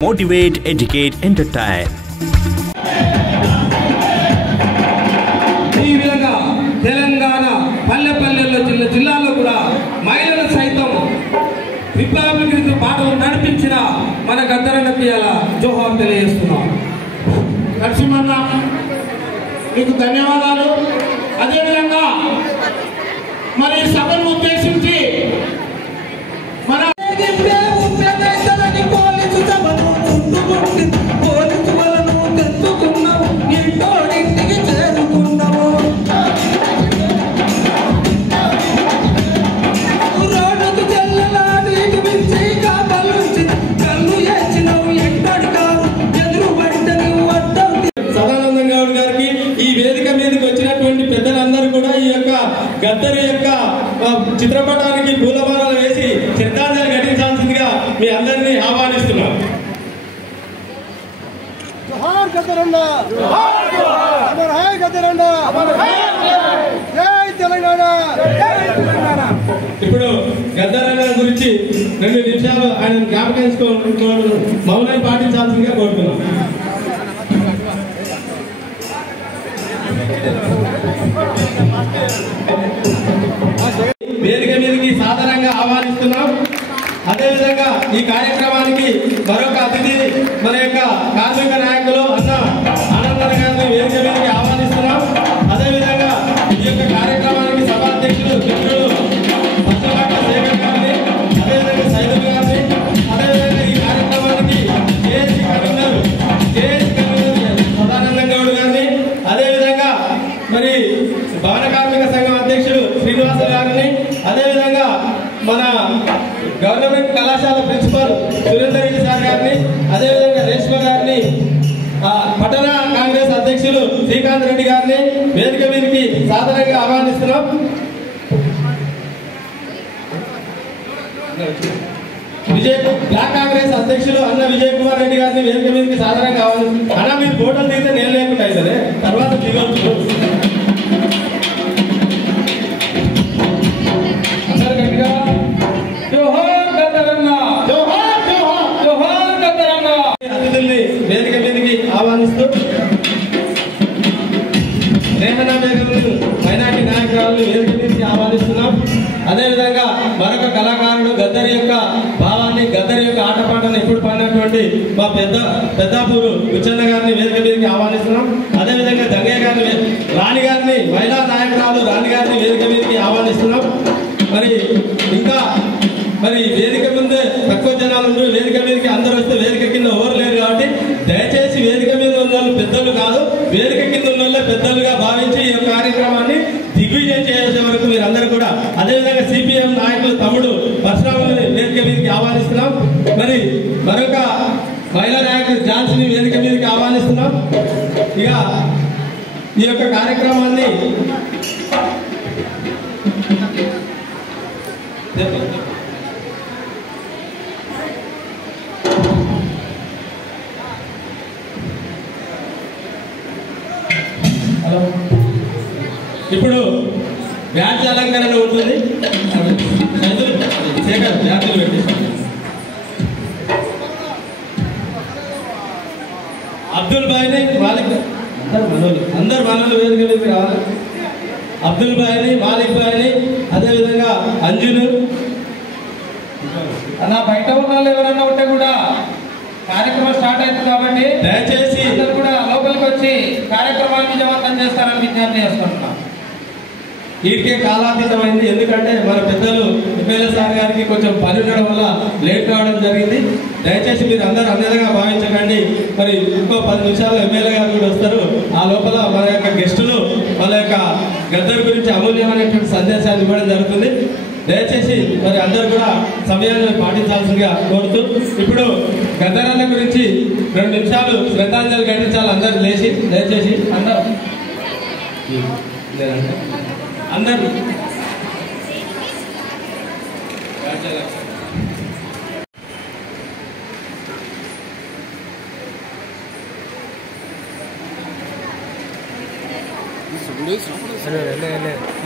Motivate, educate, entertain. ఈ విధంగా తెలంగాణ పల్లెపల్లెల్లో జిల్లాలో కూడా మహిళలు సైతం విప్లవాభివృద్ధి పాటలు నడిపించిన మన గద్దరన్నకి ఇలా జోహార్ తెలియజేస్తున్నాం. నరసింహన్న మీకు ధన్యవాదాలు. అదేవిధంగా మరి సభను ఉద్దేశించి మన గద్దర్ యొక్క చిత్రపటానికి పూలమాలలు వేసి శ్రద్ధాంజలి ఘటించాల్సిందిగా మీ అందరినీ ఆహ్వానిస్తున్నాం. జోహార్ గద్దరన్న, అమర్ హై గద్దరన్న, జై తెలంగాణ. ఇప్పుడు గద్దరన్న గురించి 2 నిమిషాలు ఆయన జ్ఞాపకించుకోవడం మౌనం పాటించాల్సిందిగా కోరుతున్నాం. వేదిక మీదకి సాధారణంగా ఆహ్వానిస్తున్నాం. అదేవిధంగా ఈ కార్యక్రమానికి మరొక అతిథి మన యొక్క కార్మిక నాయకులు అన్న ఆనందన గారిని వేదిక మీదకి ఆహ్వానిస్తున్నాం. అదేవిధంగా ఈ యొక్క కార్యక్రమానికి సభాధ్యక్షులు మిత్రులు పచ్చబాట శేఖర్ గారిని, అదేవిధంగా సైదుల్ గారిని, అదేవిధంగా ఈ కార్యక్రమానికి జేఏసీ కన్వీనర్ సదానందం గౌడ్ గారిని, అదేవిధంగా మరి భవన కార్మిక సంఘం అధ్యక్షుడు శ్రీనివాస గారిని, అదేవిధంగా మన గవర్నమెంట్ కళాశాల ప్రిన్సిపల్ సురేందర్ రెడ్డి సార్ గారిని, అదేవిధంగా రేష్మ గారిని, పట్టణ కాంగ్రెస్ అధ్యక్షులు శ్రీకాంత్ రెడ్డి గారిని వేదిక మీదకి సాధారణంగా ఆహ్వానిస్తున్నాం. బ్లాక్ కాంగ్రెస్ అధ్యక్షులు అన్న విజయ్ కుమార్ రెడ్డి గారిని వేదిక మీదకి సాధారణంగా ఆహ్వానిస్తున్నాం. అన్న మీరు ఫోటోలు తీస్తే నేను లేకుండా అవుతుంది, తర్వాత దిగవచ్చు. అతిథుల్ని వేదిక మీదకి ఆహ్వానిస్తూ రేహనా బేగంను మైనార్టీ నాయకురాలను వేదిక మీదకి ఆహ్వానిస్తున్నాం. అదేవిధంగా మరొక కళాకారుడు గద్దర్ యొక్క భావాన్ని, గద్దర్ యొక్క ఆటపాటను ఎప్పుడు పాడినటువంటి మా పెద్దాపూరు ఉచ్చన్న గారిని వేదిక మీదకి ఆహ్వానిస్తున్నాం. అదేవిధంగా జంగయ్య గారిని, రాణి గారిని, మహిళా నాయకురాలు రాణి గారిని వేదిక మీదకి ఆహ్వానిస్తున్నాం. మరి ఇంకా మరి వేదిక ముందే తక్కువ జనాలు ఉంటూ వేదిక మీదకి అందరూ వస్తే వేదిక కింద ఎవరు లేరు కాబట్టి దయచేసి వేదిక మీద ఉన్న వాళ్ళు పెద్దలు కాదు, వేదిక కింద ఉన్న వాళ్ళే పెద్దలుగా భావించి ఈ కార్యక్రమాన్ని దిగ్విజయం చేసే వరకు మీరు అందరూ కూడా, అదేవిధంగా సిపిఎం నాయకులు తమ్ముడు పరశురాముని వేదిక మీదకి ఆహ్వానిస్తున్నాం. మరి మరొక మహిళా నాయకులు ఝాన్సీని వేదిక మీదకి ఆహ్వానిస్తున్నాం. ఇక ఈ యొక్క కార్యక్రమాన్ని ఇప్పుడు బ్యాడ్జ్ అలంకరణ ఉంటుంది. శేఖర్ బ్యాడ్జ్లు పెట్టేసి అబ్దుల్ భాయ్ని మాలిక్ అందరు మనలు వేదిక మీదకి రావాలి. అబ్దుల్ భాయ్ని, మాలిక్ భాయ్ని, అదేవిధంగా అంజును అలా బయట ఉన్న వాళ్ళు ఎవరన్నా ఉంటే కూడా కార్యక్రమం స్టార్ట్ అవుతుంది కాబట్టి దయచేసి అందరూ కూడా లోపలికి వచ్చి కార్యక్రమాన్ని విజయవంతం చేస్తారని విజ్ఞప్తి చేసుకుంటున్నాం. వీటికే కాలాతీతమైంది. ఎందుకంటే మన పెద్దలు ఎమ్మెల్యే సార్ గారికి కొంచెం పని ఉండడం వల్ల లేట్ రావడం జరిగింది. దయచేసి మీరు అందరూ అన్యథగా భావించకండి. మరి ఇంకో 10 నిమిషాలు ఎమ్మెల్యే గారు కూడా వస్తారు. ఆ లోపల మన యొక్క గెస్టులు వాళ్ళ యొక్క గద్దర్ గురించి అమూల్యమైనటువంటి సందేశాన్ని ఇవ్వడం జరుగుతుంది. దయచేసి మరి అందరూ కూడా సమయాన్ని పాటించాల్సిందిగా కోరుతూ ఇప్పుడు గద్దరన్న గురించి 2 నిమిషాలు శ్రద్ధాంజలి ఘటించాలి. అందరూ లేచి దయచేసి అందరూ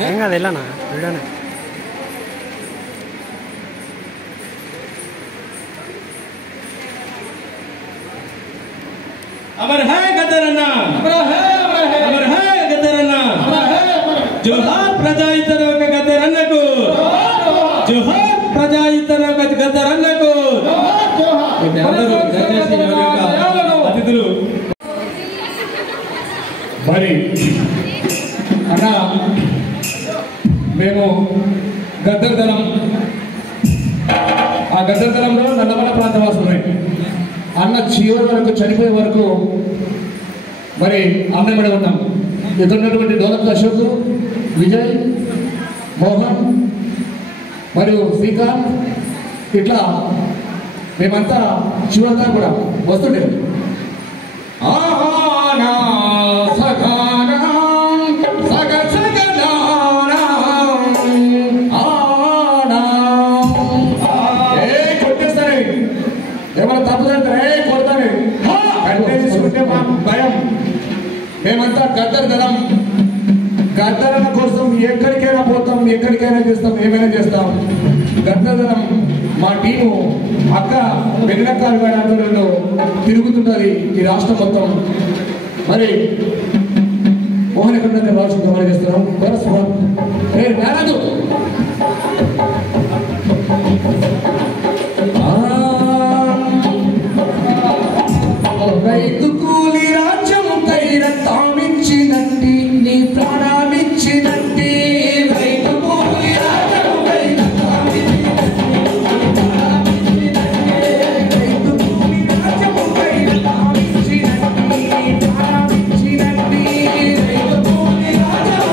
ఏం కాదు వెళ్ళనా వీడియోనే अमर है गदर अन्ना, अमर है, अमर है, अमर है गदर अन्ना, अमर है, जोहार प्रजाहितरों के गदर अन्ना को, जोहार प्रजाहितरों के गदर अन्ना को, अतिथुలు మరి అన్న మేము గద్దర్దనం ఆ గద్దర్దనంలో నల్లమల ప్రాంతవాసులు అన్న చివరి వరకు చనిపోయే వరకు మరి అన్నమడి ఉన్నాం. ఎదురున్నటువంటి డోలక్ అశోక్, విజయ్, మోహన్ మరియు శ్రీకాంత్ ఇట్లా మేమంతా చివరిగా కూడా వస్తుండే. ఎవరు తప్పు చేస్తారే కొడతానే కట్టే తీసుకుంటే మాకు భయం. మేమంతా గద్దర్దనం, గద్దరన కోసం ఎక్కడికైనా పోతాం, ఎక్కడికైనా చేస్తాం, ఏమైనా చేస్తాం. గద్దర్దనం మా టీము అక్క వెంకటకారు గారి ఆధ్వర్యంలో తిరుగుతున్నది ఈ రాష్ట్రం మొత్తం. మరి మోహన్ ఎక్కడ రాష్ట్రం గమనం చేస్తున్నాం. నారాజు రైతు కూలి రాజ్యం రక్తామిచ్చినట్టి నీ ప్రాణమిచ్చినట్టి రైతు కూలి రాజ్యం రైతు కూలి రాజ్యం రక్తామిచ్చినట్టి ప్రాణమిచ్చినట్టి రైతు కూలి రాజ్యం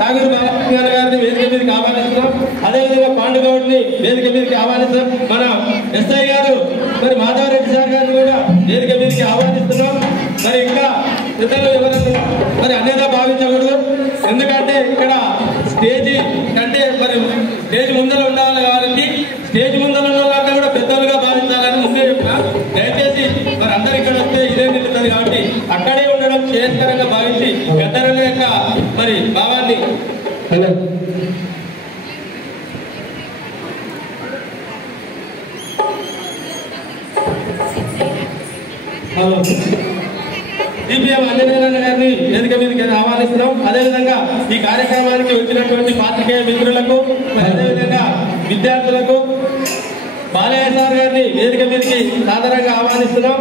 నాగూరు బాలకృష్ణ గారిని వేదిక మీదకి ఆహ్వానిస్తున్నాం. అదేవిధంగా పాండుగౌడ్ని వేదిక మీదకి ఆహ్వానిస్తున్నాం. మన ఎస్ఐ గారు మరి మాధవరెడ్డి సార్ గారిని కూడా వేదిక మీదకి ఆహ్వానిస్తున్నాం. మరి ఇంకా ఇతరులు ఎవరన్నా మరి అన్యదా భావించకూడదు. ఎందుకంటే ఇక్కడ స్టేజీ కంటే మరి స్టేజ్ ముందర ఉండాలి కాబట్టి స్టేజ్ ముందర ఉన్న వాళ్ళంతా కూడా పెద్దలుగా భావించాలని ముందే చెప్పిన. దయచేసి మరి అందరు ఇక్కడ వస్తే ఇదే నిలుతుంది కాబట్టి అక్కడే ఉండడం శ్రేయస్కరంగా భావించి గద్దరల యొక్క మరి భావాన్ని సిపిఎం అంజనేయులన్న గారిని వేదిక మీదకి ఆహ్వానిస్తున్నాం. అదేవిధంగా ఈ కార్యక్రమానికి వచ్చినటువంటి పాత్రికేయ మిత్రులకు అదేవిధంగా విద్యార్థులకు బాలయ్య సార్ గారిని వేదిక మీదకి సాధారణంగా ఆహ్వానిస్తున్నాం.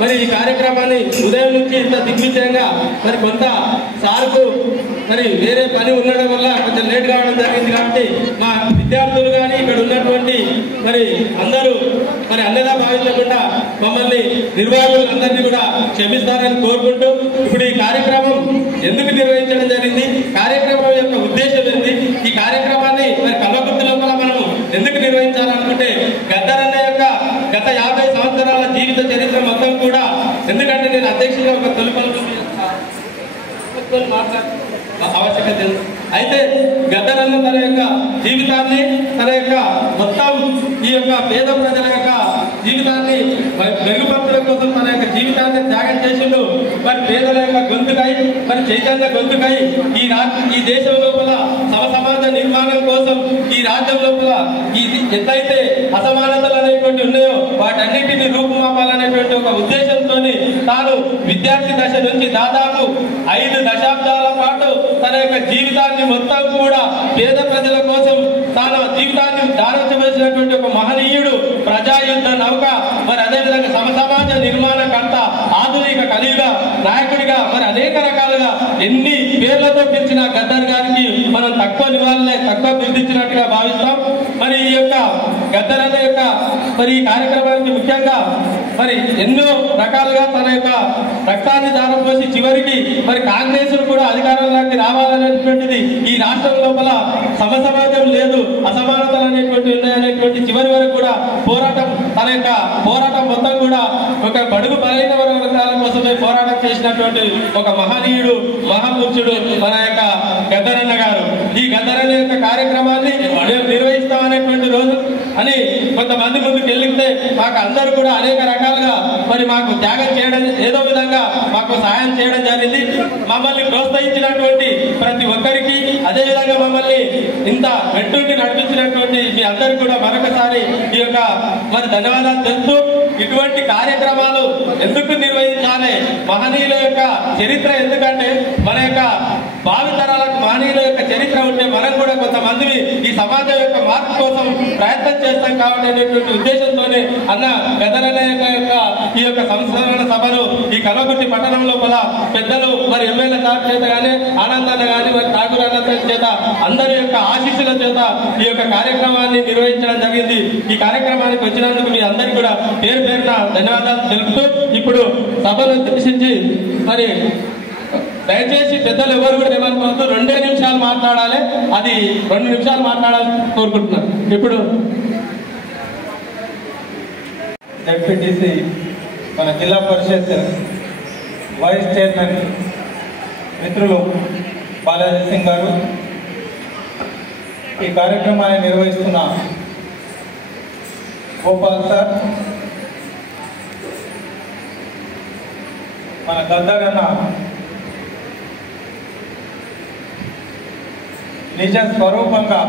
మరి ఈ కార్యక్రమాన్ని ఉదయం నుంచి ఇంత దిగ్విజయంగా మరి కొంత సార్కు మరి వేరే పని ఉండడం వల్ల కొంచెం లేట్ కావడం జరిగింది కాబట్టి మా విద్యార్థులు కానీ ఇక్కడ ఉన్నటువంటి మరి అందరూ మరి అన్నదా భావించకుండా మమ్మల్ని నిర్వాహకులందరినీ కూడా క్షమిస్తారని కోరుకుంటూ ఇప్పుడు ఈ కార్యక్రమం ఎందుకు నిర్వహించడం జరిగింది, కార్యక్రమం యొక్క ఉద్దేశం ఏంటి, ఈ కార్యక్రమాన్ని మరి కల్వకుర్తి లోపల మనం ఎందుకు నిర్వహించాలనుకుంటే గద్దరన్న యొక్క గత 50 సంవత్సరాల జీవిత చరిత్ర మొత్తం కూడా, ఎందుకంటే నేను అధ్యక్షుడిగా ఒక తొలిపలు ఆవశ్యకత అయితే గద్దరన్న తన యొక్క జీవితాన్ని తన యొక్క మొత్తం ఈ యొక్క పేద ప్రజల యొక్క జీవితాన్ని మెరుగుపరచడం కోసం తన యొక్క జీవితాన్ని త్యాగం చేసిండు. మరి పేదల యొక్క గొంతుకై మరి చైతన్య గొంతుకై ఈ దేశం లోపల సమసమాజ నిర్మాణం కోసం ఈ రాజ్యం లోపల ఈ ఎట్లయితే అసమానతలు అనేటువంటి ఉన్నాయో వాటన్నిటిని రూపుమాపాలనేటువంటి ఒక ఉద్దేశంతో తాను విద్యార్థి దశ నుంచి దాదాపు 5 దశాబ్దాల పాటు తన యొక్క జీవితాన్ని మొత్తం కూడా పేద ప్రజల కోసం తన జీవితాన్ని దారించవలసినటువంటి ఒక మహనీయుడు, ప్రజాయుద్ధ నౌక, మరి అదేవిధంగా సమసమాజ నిర్మాణకర్త, ఆధునిక కలియుగ నాయకుడిగా మరి అనేక రకాలుగా ఎన్ని పేర్లతో పిలిచిన గద్దర్ గారికి మనం తక్కువ నివాళులే తక్కువ గుర్తించినట్టుగా భావిస్తాం. మరి ఈ యొక్క గద్దర్ అనే యొక్క మరి ఈ కార్యక్రమానికి ముఖ్యంగా మరి ఎన్నో రకాలుగా తన యొక్క రక్తాన్ని దారపోసి చివరికి మరి కాంగ్రెస్ కూడా అధికారంలోకి రావాలనేటువంటిది, ఈ రాష్ట్రం లోపల సమసమాజం లేదు, అసమానతలు అనేటువంటి ఉన్నాయనేటువంటి చివరి వరకు కూడా పోరాటం, తన యొక్క పోరాటం మొత్తం కూడా ఒక బడుగు బలైన వర్గాల కోసమే పోరాటం చేసినటువంటి ఒక మహనీయుడు, మహాపురుషుడు మన యొక్క గద్దరన్న గారు. ఈ గద్దరన్న యొక్క కార్యక్రమాన్ని మేము నిర్వహిస్తామనేటువంటి రోజు అని కొంతమంది ముందుకు వెళ్ళితే మాకు అందరూ కూడా అనేక రకాలుగా మరి మాకు త్యాగం చేయడం, ఏదో విధంగా మాకు సహాయం చేయడం జరిగింది. మమ్మల్ని ప్రోత్సహించినటువంటి ప్రతి ఒక్కరికి, అదేవిధంగా మమ్మల్ని ఇంత వెంటుండి నడిపించినటువంటి మీ అందరికీ కూడా మరొకసారి ఈ యొక్క మరి ధన్యవాదాలు తెలుస్తూ, ఇటువంటి కార్యక్రమాలు ఎందుకు నిర్వహించాలి, మహనీయుల యొక్క చరిత్ర ఎందుకంటే మన యొక్క భావితరాలకు మహనీయుల యొక్క చరిత్ర ఉంటే మనం కూడా కొంతమంది ఈ సమాజం యొక్క మార్పు కోసం ప్రయత్నం చేస్తాం కాబట్టి అనేటువంటి ఉద్దేశంతోనే అన్న గద్దరన్న యొక్క ఈ యొక్క సంస్కరణ సభను ఈ కల్వకుర్తి పట్టణం లోపల పెద్దలు మరి ఎమ్మెల్యే సార్ చేత కానీ, ఆనందన్న కానీ, మరి ఠాకూర్ అన్న చేత అందరి యొక్క ఆశీస్సుల చేత ఈ యొక్క కార్యక్రమాన్ని నిర్వహించడం జరిగింది. ఈ కార్యక్రమానికి వచ్చినందుకు మీ అందరికీ కూడా పేరు పేరున ధన్యవాదాలు తెలుపుతూ ఇప్పుడు సభను ఉద్దేశించి మరి దయచేసి పెద్దలు ఎవరు కూడా ఏమనుకోవద్దు, 2 నిమిషాలు మాట్లాడాలి, అది 2 నిమిషాలు మాట్లాడాలని కోరుకుంటున్నాను. ఇప్పుడు జెడ్పీటీసీ మన జిల్లా పరిషత్ వైస్ చైర్మన్ మిత్రులు బాలాజీ సింగ్ గారు, ఈ కార్యక్రమాన్ని నిర్వహిస్తున్న గోపాల్ సార్, మన గద్దరన్న నిజ స్వరూపంగా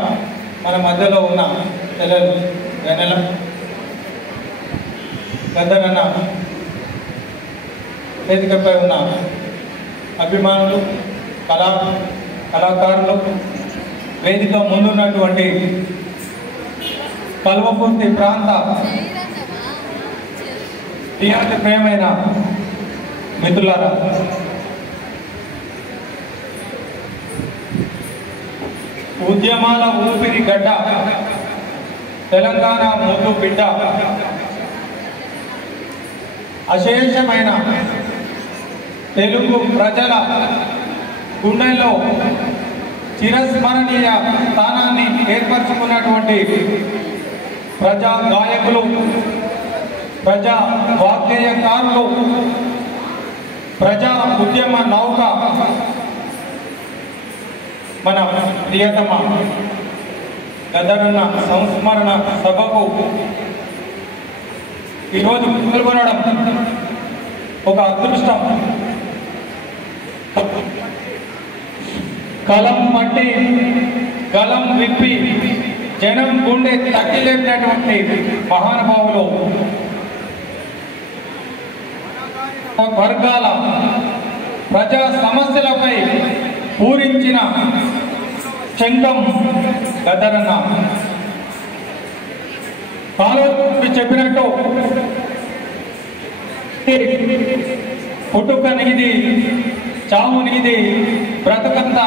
మన మధ్యలో ఉన్న చెల్లెలు వెన్నెల, గద్దరన్న వేదికపై ఉన్న అభిమానులు, కళాకారులు, వేదిక ముందున్నటువంటి కల్వకుర్తి ప్రాంత తీవ్ర ప్రియమైన మిత్రులారా, ఉద్యమాల ఊపిరి గడ్డ తెలంగాణ ముద్దు బిడ్డ, అశేషమైన తెలుగు ప్రజల గుండెల్లో చిరస్మరణీయ స్థానాన్ని ఏర్పరచుకున్నటువంటి ప్రజా గాయకులు, ప్రజా వాగ్గేయకారులు, ప్రజా ఉద్యమ నౌక మన ప్రియతమ గదరన్న సంస్మరణ సభకు ఈరోజు పాల్గొనడం ఒక అదృష్టం. కలం పట్టి గలం విప్పి జనం గుండె తట్టిలేపినటువంటి మహానుభావులు, వర్గాల ప్రజా సమస్యలపై పూరించిన చంగం గదరన్న. కాలోజీ చెప్పినట్టు పుట్టుక నీది, చావు నీది, బ్రతుకంతా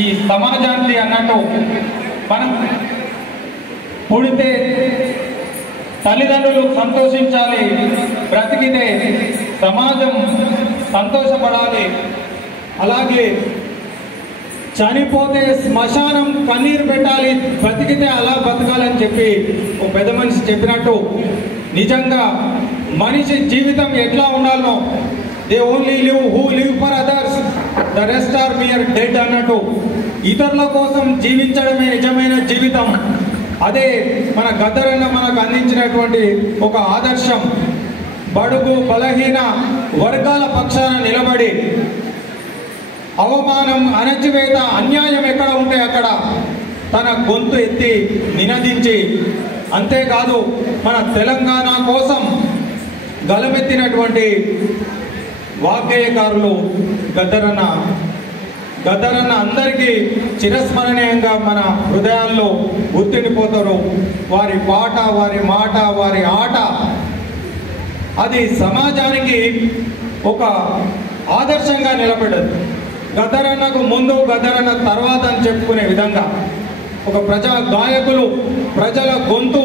ఈ సమాజానికి అన్నట్టు మనం పుడితే తల్లిదండ్రులు సంతోషించాలి, బ్రతికితే సమాజం సంతోషపడాలి, అలాగే చనిపోతే శ్మశానం కన్నీరు పెట్టాలి, బ్రతికితే అలా బతకాలని చెప్పి ఒక పెద్ద మనిషి చెప్పినట్టు నిజంగా మనిషి జీవితం ఎట్లా ఉండాలనో, they only live who live for others, the rest are mere dead అన్నట్టు ఇతరుల కోసం జీవించడమే నిజమైన జీవితం. అదే మన గద్దరన్న మనకు అందించినటువంటి ఒక ఆదర్శం. బడుగు బలహీన వర్గాల పక్షాన నిలబడి అవమానం, అణచివేత, అన్యాయం ఎక్కడ ఉంటే అక్కడ తన గొంతు ఎత్తి నినదించి, అంతేకాదు మన తెలంగాణ కోసం గలమెత్తినటువంటి వాగ్గేయకారులు గద్దరన్న. గద్దరన్న అందరికీ చిరస్మరణీయంగా మన హృదయాల్లో గుర్తుండిపోతారు. వారి పాట, వారి మాట, వారి ఆట అది సమాజానికి ఒక ఆదర్శంగా నిలబడ్డది. గద్దరన్నకు ముందు, గద్దరన్న తర్వాత అని చెప్పుకునే విధంగా ఒక ప్రజా గాయకులు, ప్రజల గొంతు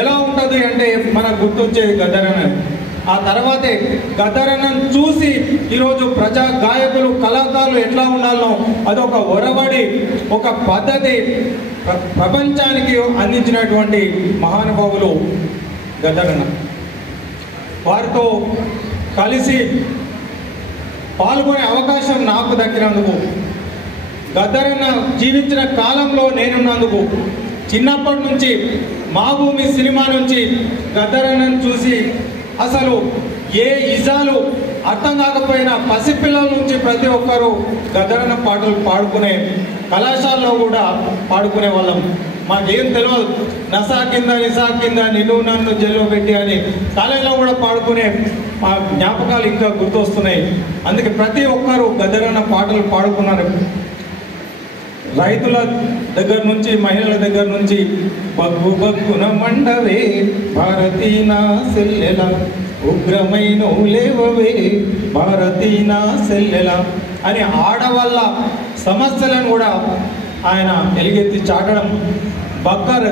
ఎలా ఉంటుంది అంటే మనకు గుర్తొచ్చేది గద్దరన్న. ఆ తర్వాతే గద్దరన్నను చూసి ఈరోజు ప్రజా గాయకులు, కళాకారులు ఎట్లా ఉండాలో అదొక ఒరవడి, ఒక పద్ధతి ప్రపంచానికి అందించినటువంటి మహానుభావులు గద్దరన్న. వారితో కలిసి పాల్గొనే అవకాశం నాకు దక్కినందుకు, గద్దరన్న జీవించిన కాలంలో నేనున్నందుకు, చిన్నప్పటి నుంచి మా భూమి సినిమా నుంచి గద్దరన్నను చూసి అసలు ఏ ఇజాలు అర్థం కాకపోయినా పసిపిల్లల నుంచి ప్రతి ఒక్కరూ గద్దరన్న పాటలు పాడుకునే, కళాశాలలో కూడా పాడుకునే వాళ్ళం. మాకేం తెలియదు, నసా కింద నిసా కింద నిన్ను నన్ను జైల్లో పెట్టి అని కాలేజీలో కూడా పాడుకునే మా జ్ఞాపకాలు ఇంకా గుర్తొస్తున్నాయి. అందుకే ప్రతి ఒక్కరూ గద్దరన్న పాటలు పాడుకున్నారు. రైతుల దగ్గర నుంచి, మహిళల దగ్గర నుంచి బగ్గు బగ్గున మండవే భారతీనా సెల్లెల, ఉగ్రమైన లేవవే భారతీనా సెల్లెల అని ఆడవాళ్ళ సమస్యలను కూడా ఆయన ఎలుగెత్తి చాటడం.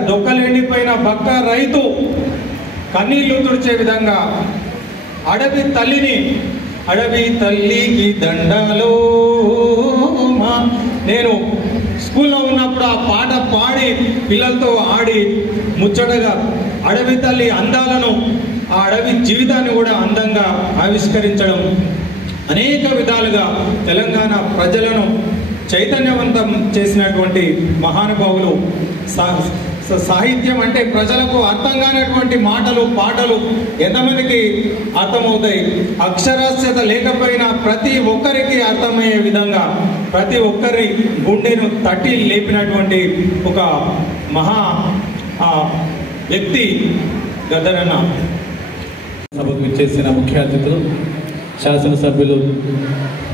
దొక్కలేండిపోయిన బక్క రైతు కన్నీళ్లు తుడిచే విధంగా అడవి తల్లిని, అడవి తల్లికి దండాలో మా, నేను స్కూల్లో ఉన్నప్పుడు ఆ పాట పాడి పిల్లలతో ఆడి ముచ్చటగా అడవి తల్లి అందాలను, ఆ అడవి జీవితాన్ని కూడా అందంగా ఆవిష్కరించడం, అనేక విధాలుగా తెలంగాణ ప్రజలను చైతన్యవంతం చేసినటువంటి మహానుభావులు. సాహిత్యం అంటే ప్రజలకు అర్థం కానటువంటి మాటలు, పాటలు ఎంతమందికి అర్థమవుతాయి? అక్షరాస్యత లేకపోయినా ప్రతి ఒక్కరికి అర్థమయ్యే విధంగా ప్రతి ఒక్కరి గుండెను తట్టి లేపినటువంటి ఒక మహా వ్యక్తి గద్దరన్న. సభకు విచ్చేసిన ముఖ్య అతిథులు శాసనసభ్యులు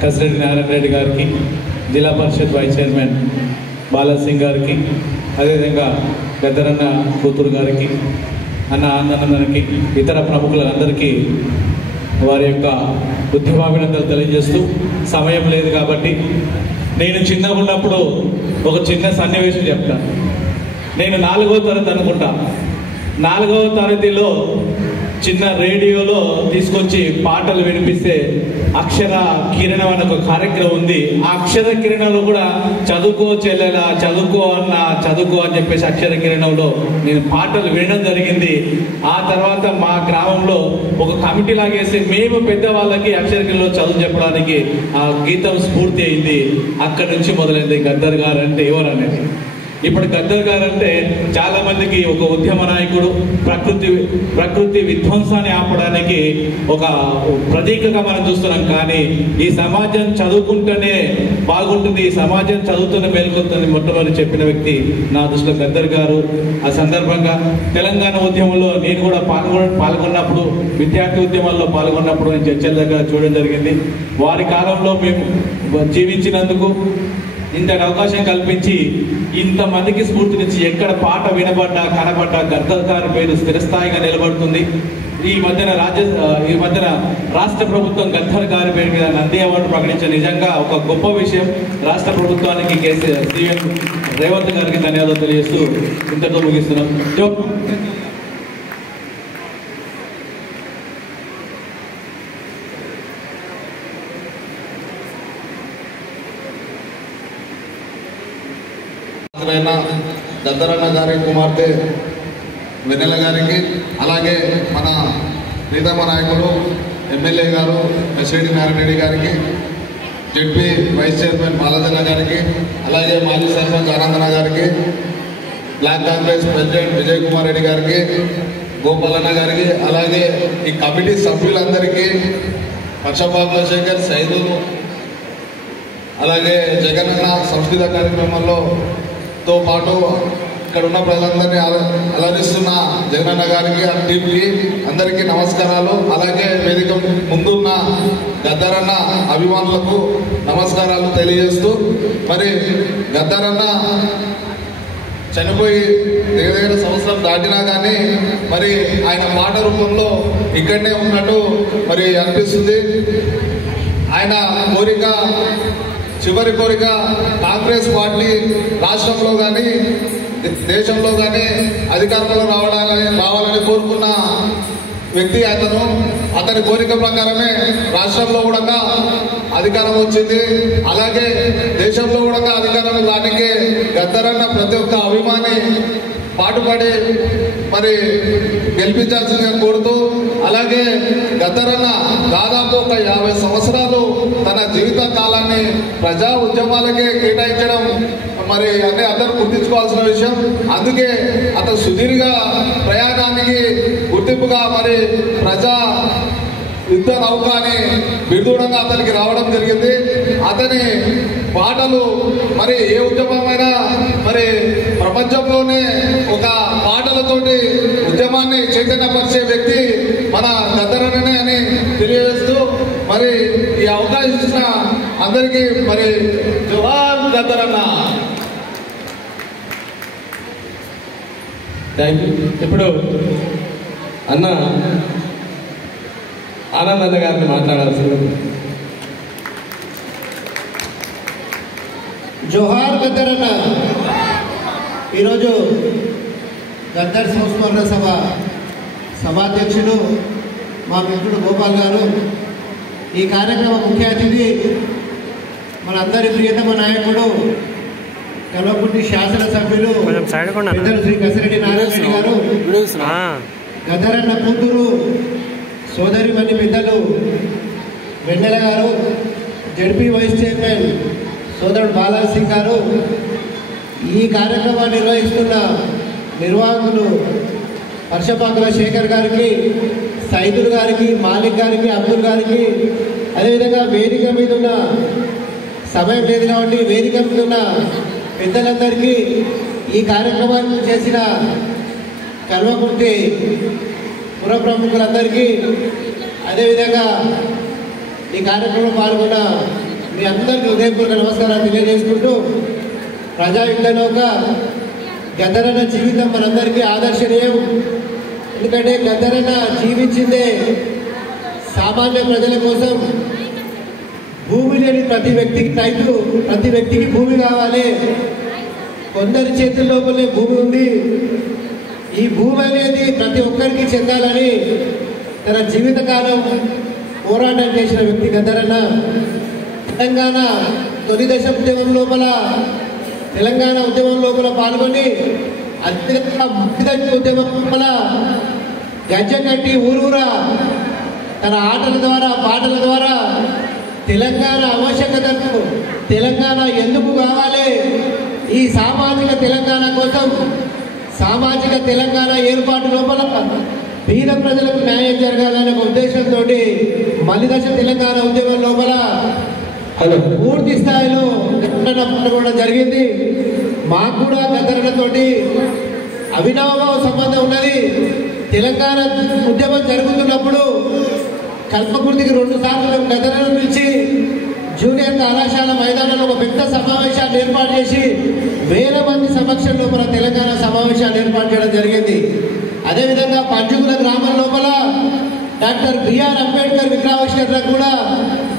కసిరెడ్డి నారాయణ రెడ్డి గారికి, జిల్లా పరిషత్ వైస్ చైర్మన్ బాలాసింగ్ గారికి, అదేవిధంగా గద్దరన్న కూతురు గారికి, అన్న ఆనందనకి, ఇతర ప్రముఖులందరికీ వారి యొక్క ఉద్యమాభినందనలు తెలియజేస్తూ, సమయం లేదు కాబట్టి నేను చిన్నగా ఉన్నప్పుడు ఒక చిన్న సన్నివేశం చెప్తాను. నేను 4వ తరగతి అనుకుంటా. 4వ తరగతిలో చిన్న రేడియోలో తీసుకొచ్చి పాటలు వినిపిస్తే అక్షర కిరణం అనే ఒక కార్యక్రమం ఉంది. ఆ అక్షర కిరణంలో కూడా చదువుకో చెల్లెలా, చదువుకో అన్న, చదువుకో అని చెప్పేసి అక్షర కిరణంలో నేను పాటలు వినడం జరిగింది. ఆ తర్వాత మా గ్రామంలో ఒక కమిటీ లాగేసి మేము పెద్దవాళ్ళకి అక్షర కిరణంలో చదువు చెప్పడానికి ఆ గీతం స్ఫూర్తి అయింది. అక్కడి నుంచి మొదలైంది గద్దర్ గారు అంటే ఎవరు అనేది. ఇప్పుడు గద్దర్ గారు అంటే చాలా మందికి ఒక ఉద్యమ నాయకుడు, ప్రకృతి విధ్వంసాన్ని ఆపడానికి ఒక ప్రతీకగా మనం చూస్తున్నాం. కానీ ఈ సమాజం చదువుకుంటేనే బాగుంటుంది, ఈ సమాజం చదువుతూనే మేల్కొంటుంది మొట్టమొదటి చెప్పిన వ్యక్తి నా దృష్టిలో గద్దర్ గారు. ఆ సందర్భంగా తెలంగాణ ఉద్యమంలో నేను కూడా పాల్గొన్నప్పుడు, విద్యార్థి ఉద్యమాల్లో పాల్గొన్నప్పుడు నేను చర్చల దగ్గర చూడడం జరిగింది. వారి కాలంలో మేము జీవించినందుకు, ఇంతటి అవకాశం కల్పించి ఇంతమందికి స్ఫూర్తినిచ్చి ఎక్కడ పాట వినబడ్డా కనబడ్డా గద్దర్ గారి పేరు స్థిరస్థాయిగా నిలబడుతుంది. ఈ మధ్యన రాష్ట్ర ప్రభుత్వం గద్దర్ గారి పేరు మీద నంది అవార్డు ప్రకటించే నిజంగా ఒక గొప్ప విషయం. రాష్ట్ర ప్రభుత్వానికి సీఎం రేవంత్ గారికి ధన్యవాదాలు తెలియజేస్తూ ఇంతతో ముగిస్తున్నాం. గద్దరన్న గారి కుమార్తె వెన్నెల గారికి, అలాగే మన ప్రీతమ నాయకుడు ఎమ్మెల్యే గారు కసిరెడ్డి నారాయణ రెడ్డి గారికి, జెడ్పీ వైస్ చైర్మన్ బాలజన్న గారికి, అలాగే మాజీ సర్పంచ్ ఆనందన గారికి, బ్లాక్ కాంగ్రెస్ ప్రెసిడెంట్ విజయ్ కుమార్ రెడ్డి గారికి, గోపాలన్న గారికి, అలాగే ఈ కమిటీ సభ్యులందరికీ, పక్షపాశేఖర్ సైదు, అలాగే జగనన్న సంస్కృత కార్యక్రమంలో తో పాటు ఇక్కడ ఉన్న ప్రజలందరినీ అలరిస్తున్న జగనన్న గారికి, ఆ టీంకి అందరికీ నమస్కారాలు. అలాగే వేదిక ముందున్న గద్దరన్న అభిమానులకు నమస్కారాలు తెలియజేస్తూ, మరి గద్దరన్న చనిపోయి దగ్గర సంవత్సరం దాటినా కానీ మరి ఆయన మాట రూపంలో ఇక్కడనే ఉన్నట్టు మరి అనిపిస్తుంది. ఆయన కోరిక, చివరి కోరిక కాంగ్రెస్ పార్టీ రాష్ట్రంలో కానీ దేశంలో కానీ అధికారంలో రావాలని కోరుకున్న వ్యక్తి అతను. అతని కోరిక ప్రకారమే రాష్ట్రంలో కూడా అధికారం వచ్చింది. అలాగే దేశంలో కూడా అధికారం రానికే గద్దరన్న ప్రతి ఒక్క అభిమాని పాటుపడి మరి గెలిపించాల్సిందిగా కోరుతూ, అలాగే గద్దరన్న దాదాపు ఒక 50 సంవత్సరాలు తన జీవిత కాలాన్ని ప్రజా ఉద్యమాలకే కేటాయించడం మరి అన్నీ అందరూ గుర్తించుకోవాల్సిన విషయం. అందుకే అతను సుదీర్ఘ ప్రయాణానికి గుర్తింపుగా మరి ప్రజా యుద్ధ నౌక అని బిరుదుడంగా అతనికి రావడం జరిగింది. అతని పాటలు మరి ఏ ఉద్యమమైనా మరి ప్రపంచంలోనే ఒక పాటలతోటి ఉద్యమాన్ని చైతన్యపరిచే వ్యక్తి మన గద్దరన్ననే అని తెలియజేస్తూ, మరి ఈ అవకాశం ఇచ్చిన అందరికీ మరి జోహార్ గద్దరన్న. Thank you. ఇప్పుడు అన్న ఆనందన్న గారిని మాట్లాడాల్సింది. జోహార్ గద్దరన్న. ఈరోజు గద్దర్ సంస్మరణ సభాధ్యక్షులు మా మిత్రుడు గోపాల్ గారు, ఈ కార్యక్రమ ముఖ్య అతిథి మనందరి ప్రియతమ నాయకుడు కల్వకుర్తి శాసనసభ్యులు పెద్దలు శ్రీ కసిరెడ్డి నారాయణ రెడ్డి గారు, గద్దరన్న కూతురు సోదరిమణి పెద్దలు వెన్నెల గారు, జెడ్పీ వైస్ చైర్మన్ సోదరుడు బాలాసింగ్ గారు, ఈ కార్యక్రమాన్ని నిర్వహిస్తున్న నిర్వాహకులు హర్షపాకుల శేఖర్ గారికి, సైదుల్ గారికి, మాలిక్ గారికి, అబ్దుల్ గారికి, అదేవిధంగా వేదిక మీద ఉన్న సమయం లేదు కాబట్టి వేదిక మీద ఉన్న పెద్దలందరికీ, ఈ కార్యక్రమాన్ని చేసిన కల్వకుర్తి పుర ప్రముఖులందరికీ, అదేవిధంగా ఈ కార్యక్రమంలో పాల్గొన్న మీ అందరికీ హృదయపూర్వక నమస్కారాలు తెలియజేసుకుంటూ, ప్రజాయుద్ధనౌక గద్దరన్న జీవితం మనందరికీ ఆదర్శనీయం. ఎందుకంటే గద్దరన్న జీవించిందే సామాన్య ప్రజల కోసం. భూమి లేని ప్రతి వ్యక్తికి రైతు, ప్రతి వ్యక్తికి భూమి కావాలి. కొందరి చేతుల లోపలే భూమి ఉంది. ఈ భూమి అనేది ప్రతి ఒక్కరికి చెందాలని తన జీవితకాలం పోరాటం చేసిన వ్యక్తి గద్దరన్న. తెలంగాణ తొలి దశ ఉద్యమం లోపల పాల్గొని ఉద్యమం లోపల గజ్జె కట్టి ఊరూరా తన ఆటల ద్వారా పాటల ద్వారా తెలంగాణ ఆవశ్యకతను, తెలంగాణ ఎందుకు కావాలి, ఈ సామాజిక తెలంగాణ కోసం, సామాజిక తెలంగాణ ఏర్పాటు లోపల పేద ప్రజలకు న్యాయం జరగాలనే ఉద్దేశంతో మలిదశ తెలంగాణ ఉద్యమం లోపల పూర్తి స్థాయిలో గద్దరన్న పాల్గొనడం జరిగింది. మాకు కూడా గద్దరన్నతోటి అవినావ సంబంధం ఉన్నది. తెలంగాణ ఉద్యమం జరుగుతున్నప్పుడు కల్పకుర్తికి 2 సార్లు మేము గద్దరన్న పిలిచి జూనియర్ కళాశాల మైదానంలో ఒక పెద్ద సమావేశాన్ని ఏర్పాటు చేసి 1000 మంది సమక్షం లోపల తెలంగాణ సమావేశాన్ని ఏర్పాటు చేయడం జరిగింది. అదేవిధంగా పంజుగుల గ్రామం లోపల డాక్టర్ బిఆర్ అంబేద్కర్ విగ్రహావిష్కరణకు కూడా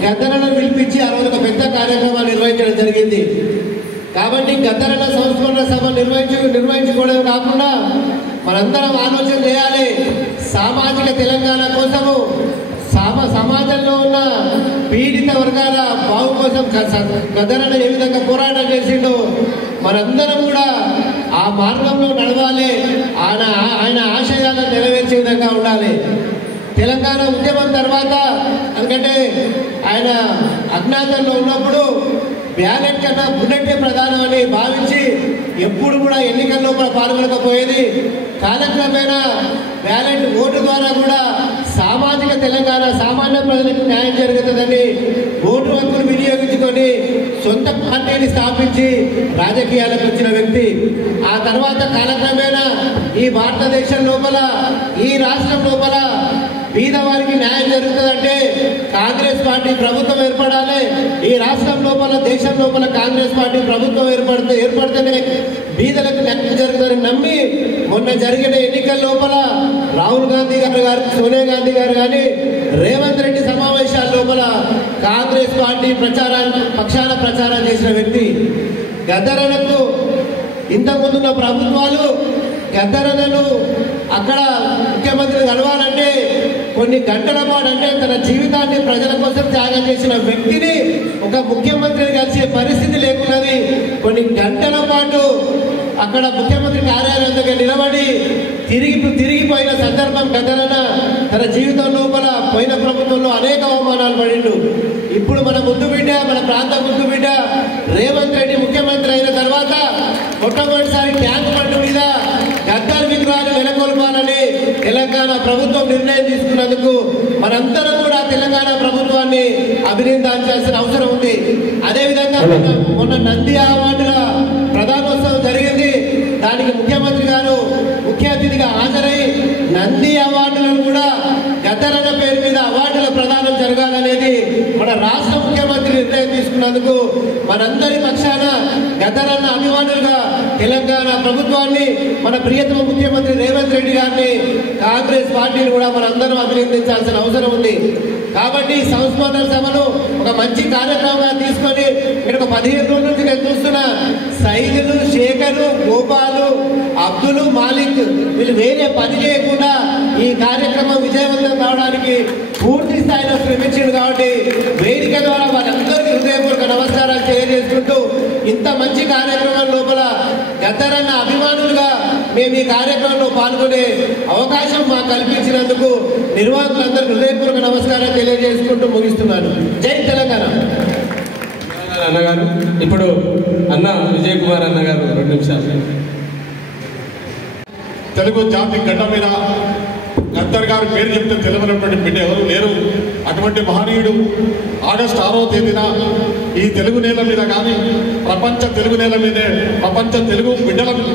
గద్దరన్న పిలిపించి ఆ రోజు ఒక పెద్ద కార్యక్రమాన్ని నిర్వహించడం జరిగింది. కాబట్టి గద్దరన్న సంస్మరణ సభ నిర్వహించుకోవడం కాకుండా మనందరం ఆలోచన చేయాలి. సామాజిక తెలంగాణ కోసము, సమాజంలో ఉన్న పీడిత వర్గాల బాగు కోసం గద్దరన్న ఏ విధంగా పోరాటం చేసిండో మనందరం కూడా ఆ మార్గంలో నడవాలి. ఆయన ఆశయాలను నెరవేర్చే విధంగా ఉండాలి. తెలంగాణ ఉద్యమం తర్వాత, ఎందుకంటే ఆయన అజ్ఞాతంలో ఉన్నప్పుడు బ్యాలెట్ కన్నా బుల్లెట్టే ప్రధానమని భావించి ఎప్పుడు కూడా ఎన్నికల్లో కూడా పాల్గొనకపోయేది. కాలక్రమేణా బ్యాలెట్ ఓటు ద్వారా కూడా సామాజిక తెలంగాణ, సామాన్య ప్రజలకు న్యాయం జరుగుతుందని ఓటు హక్కును వినియోగించుకొని సొంత పార్టీని స్థాపించి రాజకీయాలకు వచ్చిన వ్యక్తి. ఆ తర్వాత కాలక్రమేణా ఈ భారతదేశం లోపల, ఈ రాష్ట్రం లోపల పేదవారికి న్యాయం జరుగుతుందంటే కాంగ్రెస్ పార్టీ ప్రభుత్వం ఏర్పడాలి. ఈ రాష్ట్రం లోపల, దేశం లోపల కాంగ్రెస్ పార్టీ ప్రభుత్వం ఏర్పడితేనే బీదలకు న్యాయం జరుగుతుందని నమ్మి మొన్న జరిగిన ఎన్నికల లోపల రాహుల్ గాంధీ గారు, సోనియా గాంధీ గారు కానీ రేవంత్ రెడ్డి సమావేశాల లోపల కాంగ్రెస్ పార్టీ పక్షాన ప్రచారం చేసిన వ్యక్తి. గద్దరన్నకు ఇంతకుముందున్న ప్రభుత్వాలు గద్దరన్నను అక్కడ ముఖ్యమంత్రి కలవాలంటే కొన్ని గంటల పాటు, అంటే తన జీవితాన్ని ప్రజల కోసం త్యాగం చేసిన వ్యక్తిని ఒక ముఖ్యమంత్రిని కలిసే పరిస్థితి లేకున్నది. కొన్ని గంటల పాటు అక్కడ ముఖ్యమంత్రి కార్యాలయం దగ్గర నిలబడి తిరిగిపోయిన సందర్భం గద్దరన్న తన జీవితం లోపల పోయిన ప్రభుత్వంలో అనేక అవమానాలు పడిండు. ఇప్పుడు మన ముద్దు బిడ్డ, మన ప్రాంత ముద్దు బిడ్డ రేవంత్ రెడ్డి ముఖ్యమంత్రి అయిన తర్వాత మొట్టమొదటిసారి ట్యాంక్ బండ్ మీద గద్దర్ విగ్రహాన్ని నెలకొల్పాలని తెలంగాణ ప్రభుత్వం నిర్ణయం తీసుకున్నందుకు మనందరం కూడా తెలంగాణ ప్రభుత్వాన్ని అభినందించాల్సిన అవసరం ఉంది. అదేవిధంగా మొన్న నంది అవార్డుల ప్రధానోత్సవం జరిగింది. దానికి ముఖ్యమంత్రి గారు ముఖ్య అతిథిగా హాజరై నంది అవార్డులను కూడా గద్దరన్న పేరు మీద అవార్డుల ప్రదానం జరగాలనేది మన రాష్ట్ర ముఖ్యమంత్రి నిర్ణయం తీసుకున్నందుకు మనందరి పక్షాన గద్దరన్న అభిమానులుగా తెలంగాణ ప్రభుత్వాన్ని, మన ప్రియతమ ముఖ్యమంత్రి రేవంత్ రెడ్డి గారిని, కాంగ్రెస్ పార్టీని కూడా మనందరం అభినందించాల్సిన అవసరం ఉంది. కాబట్టి సంస్మరణ సభను ఒక మంచి కార్యక్రమంగా తీసుకొని ఇక్కడ ఒక 15 రోజుల నుంచి నేను చూస్తున్నా సైదులు, శేఖరు, గోపాలు, అబ్దులు, మాలిక్ వీళ్ళు వేరే పని చేయకుండా ఈ కార్యక్రమం విజయవంతం కావడానికి పూర్తి స్థాయిలో శ్రమించారు. కాబట్టి వేదిక ద్వారా వాళ్ళందరికీ హృదయపూర్వక నమస్కారాలు తెలియజేసుకుంటూ ఇంత మంచి కార్యక్రమం లోపల గద్దరన్న అభిమానులుగా మేము ఈ కార్యక్రమంలో పాల్గొనే అవకాశం మాకు కల్పించినందుకు నిర్వాహకులందరికీ హృదయపూర్వక నమస్కారం తెలియజేసుకుంటూ ముగిస్తున్నాను. జై తెలంగాణ. అన్నగారు ఇప్పుడు అన్న విజయ్ కుమార్ అన్నగారు 2 నిమిషాలు. తెలుగు జాతి గడ్డ మీద గద్దర్ గారి పేరు చెప్తే తెలియనటువంటి బిడ్డ ఎవరు లేరు. అటువంటి మహనీయుడు ఆగస్టు 6వ తేదీన ఈ తెలుగు నేల మీద కానీ ప్రపంచ తెలుగు నేల మీదే ప్రపంచ తెలుగు బిడ్డలను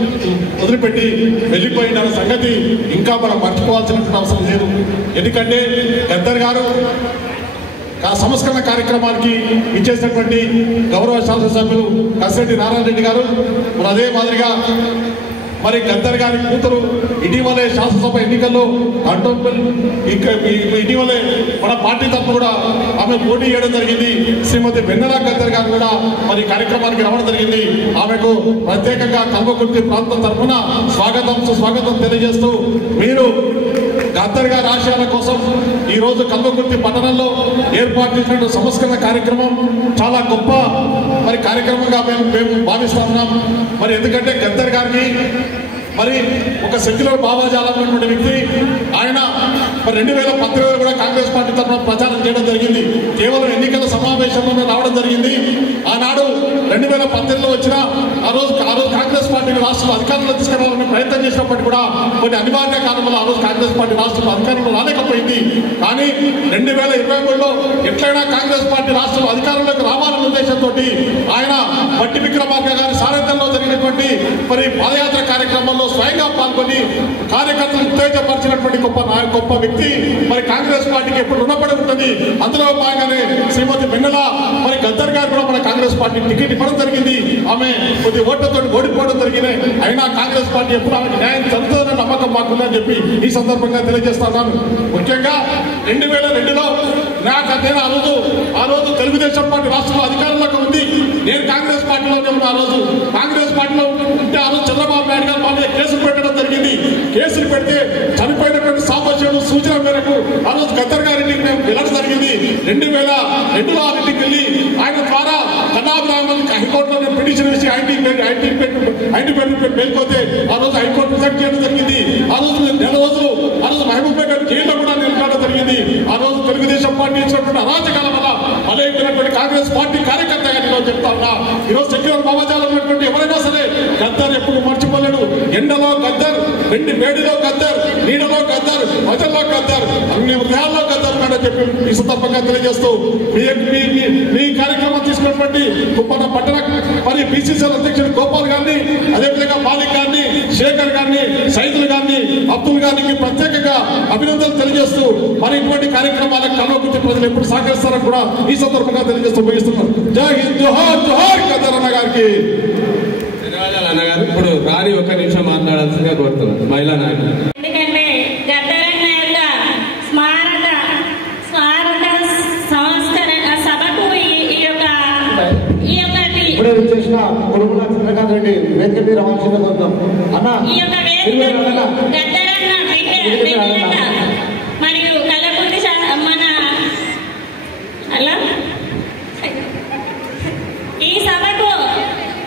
వదిలిపెట్టి వెళ్ళిపోయిన సంగతి ఇంకా మనం మర్చిపోవాల్సినటువంటి అవసరం లేదు. ఎందుకంటే గద్దర్ గారు సంస్కరణ కార్యక్రమానికి ఇచ్చేసినటువంటి గౌరవ శాసనసభ్యులు కసిరెడ్డి నారాయణ రెడ్డి గారు, అదే మాదిరిగా మరి గద్దర్ గారి కూతురు ఇటీవలే శాసనసభ ఎన్నికల్లో ఇటీవలే మన పార్టీ తరఫున కూడా ఆమె పోటీ చేయడం జరిగింది. శ్రీమతి వెన్నెల గద్దర్ గారు కూడా మరి కార్యక్రమానికి రావడం జరిగింది. ఆమెకు ప్రత్యేకంగా కల్వకుర్తి ప్రాంతం తరఫున స్వాగతం సుస్వాగతం తెలియజేస్తూ మీరు గద్దర్ గారి ఆశయాల కోసం ఈ రోజు కల్వకుర్తి పట్టణంలో ఏర్పాటు చేసిన సంస్కరణ కార్యక్రమం చాలా గొప్ప మరి కార్యక్రమంగా మేము భావిస్తా ఉన్నాం. మరి ఎందుకంటే గద్దర్ గారికి మరి ఒక సెక్యులర్ భావజాలం ఉన్నటువంటి వ్యక్తి ఆయన. మరి 2013 కూడా కాంగ్రెస్ పార్టీ తరఫున ప్రచారం చేయడం జరిగింది. కేవలం ఎన్నికల సమావేశంలోనే రావడం జరిగింది. ఆనాడు 2018లో వచ్చిన ఆ రోజు కాంగ్రెస్ పార్టీని రాష్ట్రంలో అధికారంలో తీసుకురావాలని ప్రయత్నం చేసినప్పటికీ కూడా కొన్ని అనివార్య కారణం ఆ రోజు కాంగ్రెస్ పార్టీ రాష్ట్రంలో అధికారంలో రాలేకపోయింది. కానీ 2023లో ఎట్లయినా కాంగ్రెస్ పార్టీ రాష్ట్రంలో అధికారంలోకి రావాలనే ఉద్దేశంతో ఆయన బట్టి విక్రమార్క గారి సారథ్యంలో జరిగినటువంటి మరి పాదయాత్ర కార్యక్రమంలో స్వయంగా పాల్గొని కార్యకర్తలు ఉత్తేజపరిచినటువంటి గొప్ప వ్యక్తి మరి కాంగ్రెస్ పార్టీకి ఎప్పుడు రుణపడి ఉంటుంది. అందులో భాగంగానే శ్రీమతి వెన్నెల మరి గద్దర్ గారు కూడా మన కాంగ్రెస్ పార్టీ టికెట్ ఇవ్వడం జరిగింది. ఆమె కొద్ది ఓట్లతో ఓడిపోవడం జరిగింది. అయినా కాంగ్రెస్ పార్టీ ఎప్పుడు ఆమెకు న్యాయం జరుగుతుందన్న నమ్మకం మాకుందని చెప్పి ఈ సందర్భంగా తెలియజేస్తున్నాను. ముఖ్యంగా 2002లో నేను ఆ రోజు తెలుగుదేశం పార్టీ రాష్ట్రంలో అధికారంలోకి ఉంది. నేను కాంగ్రెస్ పార్టీలోనే ఉన్న ఆ రోజు కాంగ్రెస్ పార్టీలో ఉంటే ఆ రోజు చంద్రబాబు నాయుడు గారు మా మీద కేసులు పెట్టడం జరిగింది. కేసులు పెడితే చనిపోయినటువంటి సాంబశివుడు సూచన మేరకు ఆ రోజు గద్దర్ గారింటికి మేము వెళ్ళడం జరిగింది. 2002లో ఆ ఇంటికి వెళ్ళి ఆయన ద్వారా కన్నాభిరామానికి హైకోర్టులో పిటిషన్ వేసి ఐటీ మేల్కొతే ఆ రోజు హైకోర్టు రిజెక్ట్ చేయడం జరిగింది. ఆ రోజు నెల రోజులు ఆ రోజు మహబూబ్నగర్ జైల్లో కూడా నిలబడడం జరిగింది. ఆ రోజు తెలుగుదేశం పార్టీ ఇచ్చినటువంటి అరాచకాల వల్ల బలైపోయినటువంటి కాంగ్రెస్ పార్టీ కార్యకర్తగా నేను చెప్తా ఉన్నా. ఈరోజు సెక్యులర్ భావజాలం ఉన్నటువంటి ఎవరైనా సరే గద్దర్ ఎప్పుడు మర్చిపోలేడు. ఎండలో గద్దర్, వేడిలో గద్దర్, నీడలో గద్దర్, ప్రజల్లో గద్దర్, అన్ని హృదయాల్లో గద్దర్ ఉన్నాడని చెప్పి ఈ సందర్భంగా తెలియజేస్తూ మీ కార్యక్రమం తీసుకున్నటువంటి మన పట్టణ మరి బీసీసీఎల్ అధ్యక్షుడు గోపాల్ గారిని, అదేవిధంగా మాలిక్ గారిని, శేఖర్ గారిని, సైదుల్ గారిని, అబ్దుల్ గారికి ప్రత్యేకంగా అభినందనలు తెలియజేస్తూ మరి ఇటువంటి కార్యక్రమాలకు కల్వకుర్తి ప్రజలు ఎప్పుడు సహకరిస్తారని కూడా ఈ సందర్భంగా తెలియజేస్తూ ముగిస్తున్నారు. జై హింద్, జోహార్ జోహార్ గద్దర్ అన్న గారికి. ధన్యవాదాలు అన్నగారు. ఇప్పుడు రాని ఒక్క నిమిషం మాట్లాడాల్సిందిగా కోరుతున్నాను మహిళా నాయకులు. ఎందుకంటే గద్దర్ అన్న యొక్క స్మారక సంస్కరణ సభకు ఈ యొక్క ఇప్పుడే చేసిన కొడుకుల చంద్రకాంత్ రెడ్డి వేదిక మీద రావాల్సిందే కొంచెం అన్న. ఈ యొక్క వేదిక గద్దర్ అన్న బిడ్డ మరియు కల్లకుర్తి మన అలా ఈ సభకు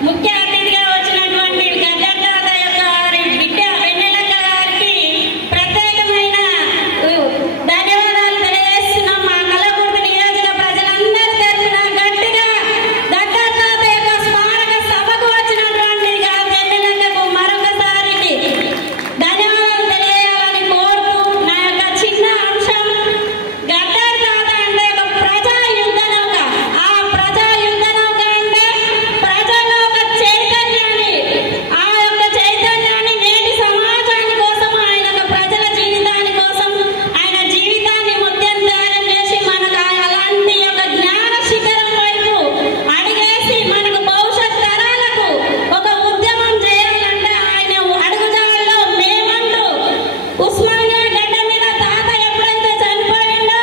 ముఖ్య అతిథిగా వచ్చినటువంటి గద్దర్ తాత యొక్క బిడ్డ వెన్నెల గారికి ప్రత్యేకమైన ధన్యవాదాలు తెలియజేస్తున్నాం. మా కల్లకుర్తి నియోజక ప్రజలందరి తరఫున గట్టిగా గద్దర్ తాత యొక్క స్మారక సభకు వచ్చినటువంటి వెన్నెలకు మరొకసారి ధన్యవాదాలు తెలియజేయాలని కోరుతూ నా యొక్క చిన్న అంశం గద్దర్ తాత అంటే ఒక ప్రజా యుద్ధ నౌక. ఆ ప్రజా యుద్ధ నౌక అంటే ప్రజల్లో ఒక చైతన్యాన్ని, ఆ యొక్క చైతన్యాన్ని నేటి సమాజాని కోసం, ఆయన ప్రజల జీవితాని కోసం ఆయన జీవితాన్ని మొత్తం త్యాగం చేసి మనకు అలాంటి యొక్క జ్ఞాన శిఖరం వైపు అడిగేసి మనకు భవిష్యత్ తరాలకు ఒక ఉద్యమం చేయాలంటే ఆయన అడుగుజాడల్లో మేమంటూ ఉస్మానియా గడ్డ మీద తాత ఎప్పుడైతే చనిపోయిండో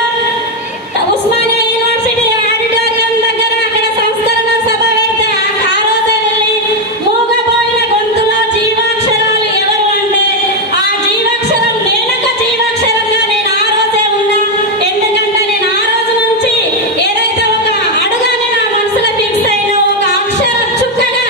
ఉస్మానియా యూనివర్సిటీ ఆడిటోరియం దగ్గర అక్కడ సంస్కరణ సభ పెడితే ఆ రోజే వెళ్ళి మూగపోయిన గొంతులో జీవాక్షరాలు ఎవరు అంటే ఆ జీవాక్షరం నేనొక జీవాక్షరంగా నేను ఆ రోజే ఉన్నా. ఎందుకంటే నేను ఆ రోజు నుంచి ఏదైతే ఒక అడుగానే నా మనసులో ఫిక్స్ అయిన ఒక అక్షర చుక్కగా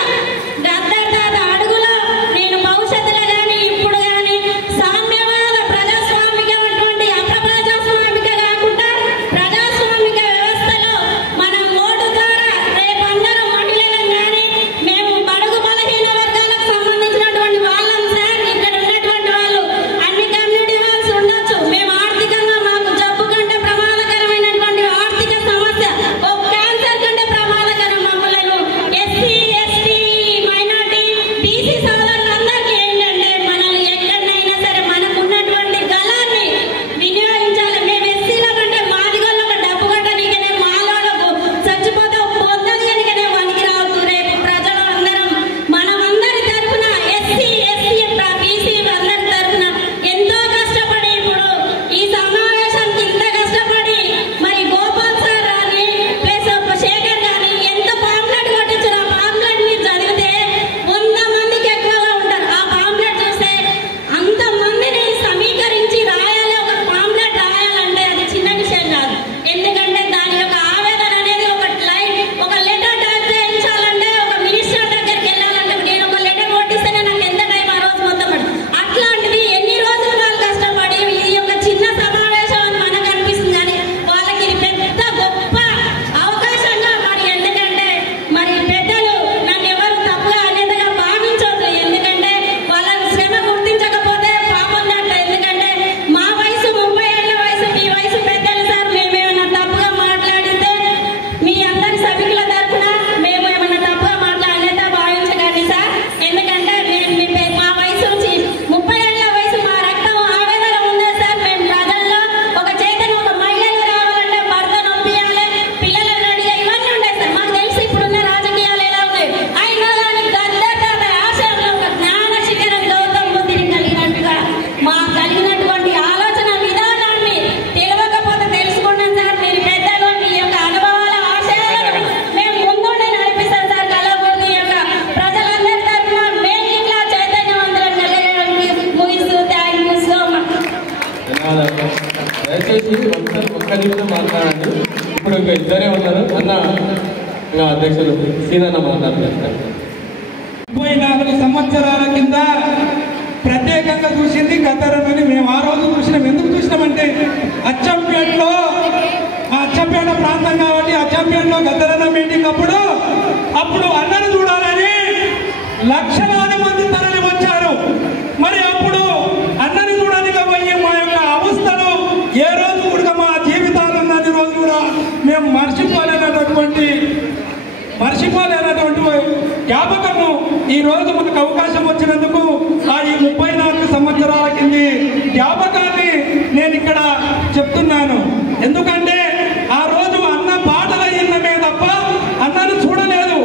గద్దర్ తాత అడుగులో నేను భవిష్యత్తులో కానీ ఇప్పుడు కానీ సామ్యవాద ప్రజాస్వామికమైనటువంటి అప్రజాస్వామిక కాకుండా ప్రజాస్వామిక వ్యవస్థలో మనం ఓటు ద్వారా రేపు అందరూ మహిళలను కానీ మేము బడుగు బలహీన వర్గాలకు సంబంధించినటువంటి వాళ్ళం సార్. ఇక్కడ ఉన్నటువంటి వాళ్ళు అన్ని కమ్యూనిటీ వాళ్ళు ఉండొచ్చు. మేము ఆర్థికంగా మాకు జబ్బు కంటే ప్రమాదకరమైనటువంటి ఆర్థిక సమస్య, ఓ క్యాన్సర్ కంటే ప్రమాదకరం మమ్మలను ఎస్సీ ఎస్టీ మైనార్టీ బీసీ సోదరులందరికీ ఏంటంటే మనల్ని ఎక్కడైనా సరే మనకు ఉన్నటువంటి గలాన్ని వినియోగించాలి. మేము ఎస్సీల కంటే మాదిగోళ్ళ ఒక డబ్బు కట్టనికనే మాలోళ్ళకు చచ్చిపోతే పొందని కనుకనే వనికి రావద్దు. రేపు ప్రజలు అందరం మనమందరి తరఫున ఎస్సీ బీసీ అందరి తరఫున ఎంతో కష్టపడి ఇప్పుడు ఈ సమావేశానికి ఇంత కష్టపడి మరి గోపాల్ సార్ అని ప్లస్ శేఖర్ గాని ఎంత పాంప్లెట్ కొట్టించారు. ఆ పాంప్లెట్ మీరు చదివితే 100 మందికి ఎక్కువగా ఉంటారు. ఆ ఇంకా ఇద్దరే ఉన్నారు. అన్న ఇంకా అధ్యక్షులు సీనన్న మాట్లాడుతున్నారు. 34 సంవత్సరాల కింద ప్రత్యేకంగా చూసింది గద్దరన్నని మేము ఆ రోజు చూసినాం. ఎందుకు చూసినామంటే అచ్చంపేటలో అచ్చంపేట ప్రాంతం కాబట్టి అచ్చంపేటలో గద్దరన్న మీటింగ్ అప్పుడు అన్నను చూడాలని లక్షలాది మంది తరలి వచ్చారు. మరి అప్పుడు అన్నని చూడడానికి పోయి మా యొక్క అవస్థలు ఏ రోజు కూడా మా జీవితాలన్నది రోజు కూడా మేము మర్చిపోలేనటువంటి జ్ఞాపకము ఈ రోజు మనకు అవకాశం వచ్చినందుకు ఈ 34 సంవత్సరాల కింది జ్ఞాపకాన్ని నేను ఇక్కడ చెప్తున్నాను. ఎందుకంటే ఆ రోజు అన్న పాటల ఇన్నమే తప్ప అన్నను చూడలేదు.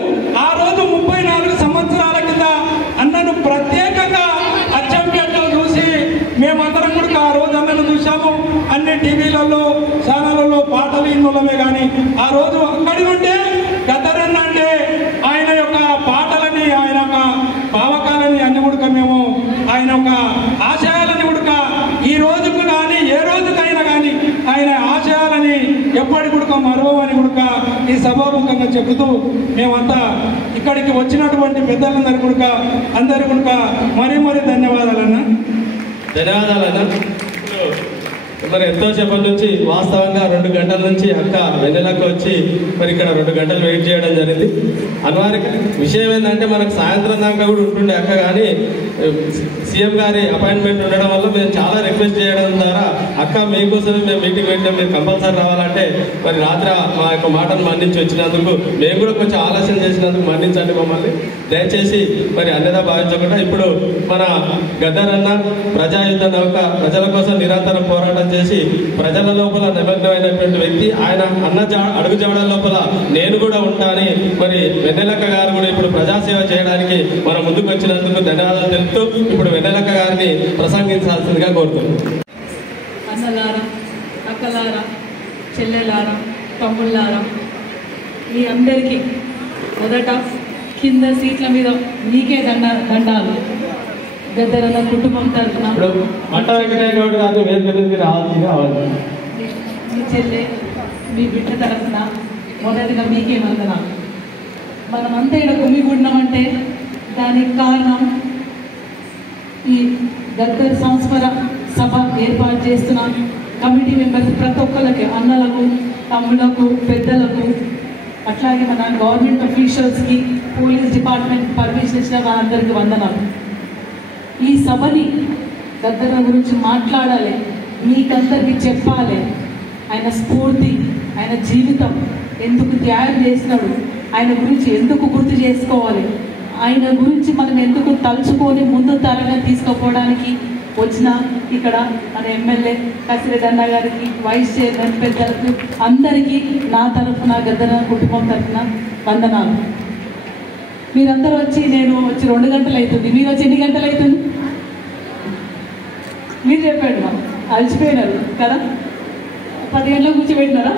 ఆ రోజు 34 సంవత్సరాల కింద అన్నను ప్రత్యేకంగా అచ్చంపేటలో చూసి మేమందరం కూడా ఆ రోజు అన్నను చూసాము. అన్ని టీవీలలో ఛానళ్ళలో పాటలు ఇన్నులమే కానీ ఆ రోజు అక్కడి నుండే గద్దరన్న అంటే ఆయన యొక్క పాటలని ఆయన యొక్క భావకాలని అన్ని కూడా మేము ఆయన యొక్క ఆశయాలని కూడా ఈ రోజుకు కానీ ఏ రోజుకైనా కానీ ఆయన ఆశయాలని ఎప్పటి కూడా మరవని కూడా ఈ సభాముఖంగా చెబుతూ మేమంతా ఇక్కడికి వచ్చినటువంటి పెద్దలందరూ కూడా అందరూ కూడా మరీ ధన్యవాదాలన్నా. మరి ఎంతో సేపటి నుంచి వాస్తవంగా 2 గంటల నుంచి అక్క వెన్నెలకు వచ్చి మరి ఇక్కడ 2 గంటలు వెయిట్ చేయడం జరిగింది. అనివార్య విషయం ఏంటంటే మనకు సాయంత్రం దాకా కూడా ఉంటుండే అక్క, కానీ సీఎం గారి అపాయింట్మెంట్ ఉండడం వల్ల మేము చాలా రిక్వెస్ట్ చేయడం ద్వారా అక్క మీకోసమే మేము మీటింగ్ పెట్టాం, మీరు కంపల్సరీ రావాలంటే మరి రాత్రి మా యొక్క మాటను మన్నించి వచ్చినందుకు మేము కూడా కొంచెం ఆలస్యం చేసినందుకు మన్నించండి మమ్మల్ని దయచేసి. మరి అన్యదా భావించకుండా ఇప్పుడు మన గద్దరన్న ప్రజాయుద్ధ నౌక ప్రజల కోసం నిరంతరం పోరాటం చేసి ప్రజల లోపల నిమగ్నమైనటువంటి వ్యక్తి. ఆయన అడుగు జాడల లోపల నేను కూడా ఉంటానని మరి వెన్నెలక్క గారు కూడా ఇప్పుడు ప్రజాసేవ చేయడానికి మన ముందుకు వచ్చినందుకు ధన్యవాదాలు తెలుపుతూ ఇప్పుడు వెన్నెలక్క గారిని ప్రసంగించాల్సిందిగా కోరుతున్నాను. అన్నలారా, అక్కలారా, చెల్లెలారా, తమ్ముళ్ళారా, మీ అందరికీ మొదట కింద సీట్ల మీద మీకే దండాలు. గద్దరన్న కుటుంబం తరఫున మీ చెల్లె మీ బిడ్డ తరఫున మొదటిగా మీకే వందనాలు. మనమంతా ఇక్కడ గుమిగూడినామంటే దానికి కారణం ఈ గద్దర్ సంస్మర సభ ఏర్పాటు చేస్తున్న కమిటీ మెంబర్స్ ప్రతి ఒక్కరికి, అన్నలకు, తమ్ములకు, పెద్దలకు, అట్లాగే మన గవర్నమెంట్ అఫీషియల్స్కి, పోలీస్ డిపార్ట్మెంట్ పర్మిషన్ ఇచ్చిన వాళ్ళందరికీ వందనాలు. ఈ సభని గద్దర్ గురించి మాట్లాడాలి, మీకందరికీ చెప్పాలి. ఆయన స్ఫూర్తి, ఆయన జీవితం ఎందుకు త్యాగం చేసినాడు, ఆయన గురించి ఎందుకు గుర్తు చేసుకోవాలి, ఆయన గురించి మనం ఎందుకు తలుచుకొని ముందు తరంగా తీసుకుపోవడానికి వచ్చిన ఇక్కడ మన ఎమ్మెల్యే కసిరెడ్డి అన్న గారికి, వైస్ చైర్మన్ పెద్దలకు అందరికీ నా తరఫున గద్దరన్న కుటుంబం తరఫున వందనాలు. మీరందరూ వచ్చి నేను వచ్చి 2 గంటలు అవుతుంది, మీరు వచ్చి ఎన్ని గంటలు అవుతుంది మీరు చెప్పండి. మా అలసిపోయినారు కదా, 10 గంటలకు కూర్చోబెట్టినారా?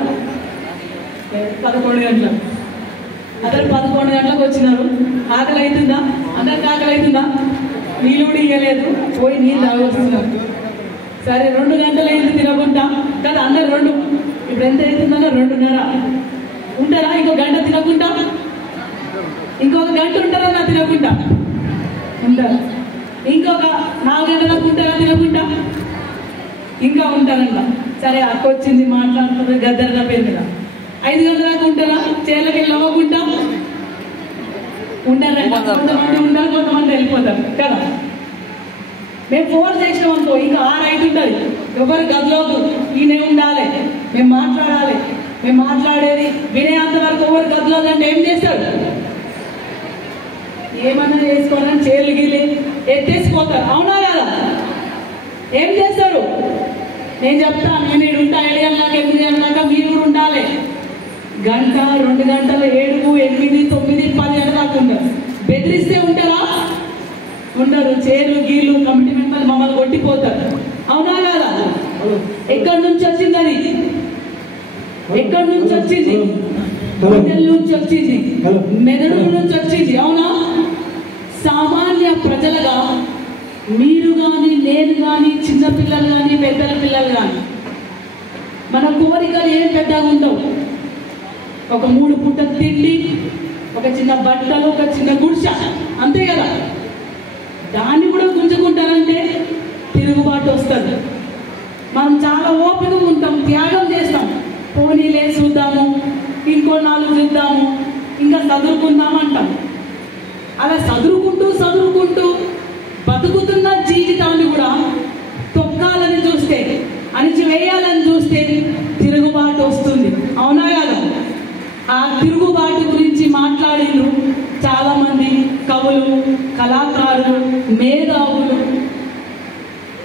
11 గంటలకు, అందరు 11 గంటలకు వచ్చినారు. ఆకలి అవుతుందా? అందరికి ఆకలి అవుతుందా? నీళ్ళు కూడా ఇవ్వలేదు, పోయి నీళ్ళు తాగొస్తున్నారు. సరే 2 గంటలు అయింది తినకుండా కదా, అందరు 2 ఇప్పుడు ఎంత అవుతుందన్నా 2:30 ఉంటారా? ఇంకో గంట తినకుండా, ఇంకొక గంట ఉంటారన్నా తినకుండా ఉంటారు. ఇంకొక 4 గంటలకు ఉంటారా తినకుండా? ఇంకా ఉంటారన్న. సరే అక్క వచ్చింది మాట్లాడుతుంది గద్దరన్న పేరు మీద. 5 గంటలకు ఉంటారా? చేర్లకి వెళ్ళి అవ్వకుండా ఉంటారంట. కొంతమంది ఉంటారు, కొంతమంది వెళ్ళిపోతారు కదా. మేము ఫోర్స్ చేసినాం అనుకో ఇంకా 6 అవుతుంటుంది. ఎవరు గదిలోకి ఈయనే ఉండాలి, మేము మాట్లాడాలి. మేము మాట్లాడేది వినేంత వరకు ఎవరు గదిలో అంటే ఏం చేస్తారు? ఏమన్నా చేసుకోవాలని చీరలు గిల్లి ఎత్తేసిపోతారు. అవునా కదా? ఏం చేస్తారు? నేను చెప్తాను, నేను ఇక్కడ ఉంటా 7 గంటలకు 8 గంటలకు మీరు కూడా ఉండాలి. గంట 2 గంటలు 7, 8, 9, 10 గంటల దాకా ఉంటారు. బెదిరిస్తే ఉంటారా? ఉంటారు. చీరలు గీళ్ళు కమిటీ మెంబర్లు మమ్మల్ని కొట్టిపోతారు. అవునా కదా? ఎక్కడి నుంచి వచ్చింది అది? ఎక్కడి నుంచి వచ్చింది? గుండెల నుంచి వచ్చింది, మెదడు నుంచి వచ్చింది. అవునా? సామాన్య ప్రజలుగా మీరు కానీ, నేను కానీ, చిన్నపిల్లలు కానీ, పెద్దల పిల్లలు కానీ మన కోరికలు ఏం పెద్దగా ఉండవు. ఒక 3 పూటల తిండి, ఒక చిన్న బట్టలు, ఒక చిన్న గుడిసె, అంతే కదా. దాన్ని కూడా గుంజుకుంటారంటే తిరుగుబాటు వస్తుంది. మనం చాలా ఓపికగా ఉంటాం, త్యాగం చేస్తాం. పోనీలే చూద్దాము, ఇంకో 4 చూద్దాము, ఇంకా చదువుకుందాం అంటాం. అలా చదువుకుంటూ బతుకుతున్న జీవితాన్ని కూడా తొక్కాలని చూస్తే, అణిచివేయాలని చూస్తే తిరుగుబాటు వస్తుంది. అవునా కదా? ఆ తిరుగుబాటు గురించి మాట్లాడిండ్రు చాలామంది కవులు, కళాకారులు, మేధావులు,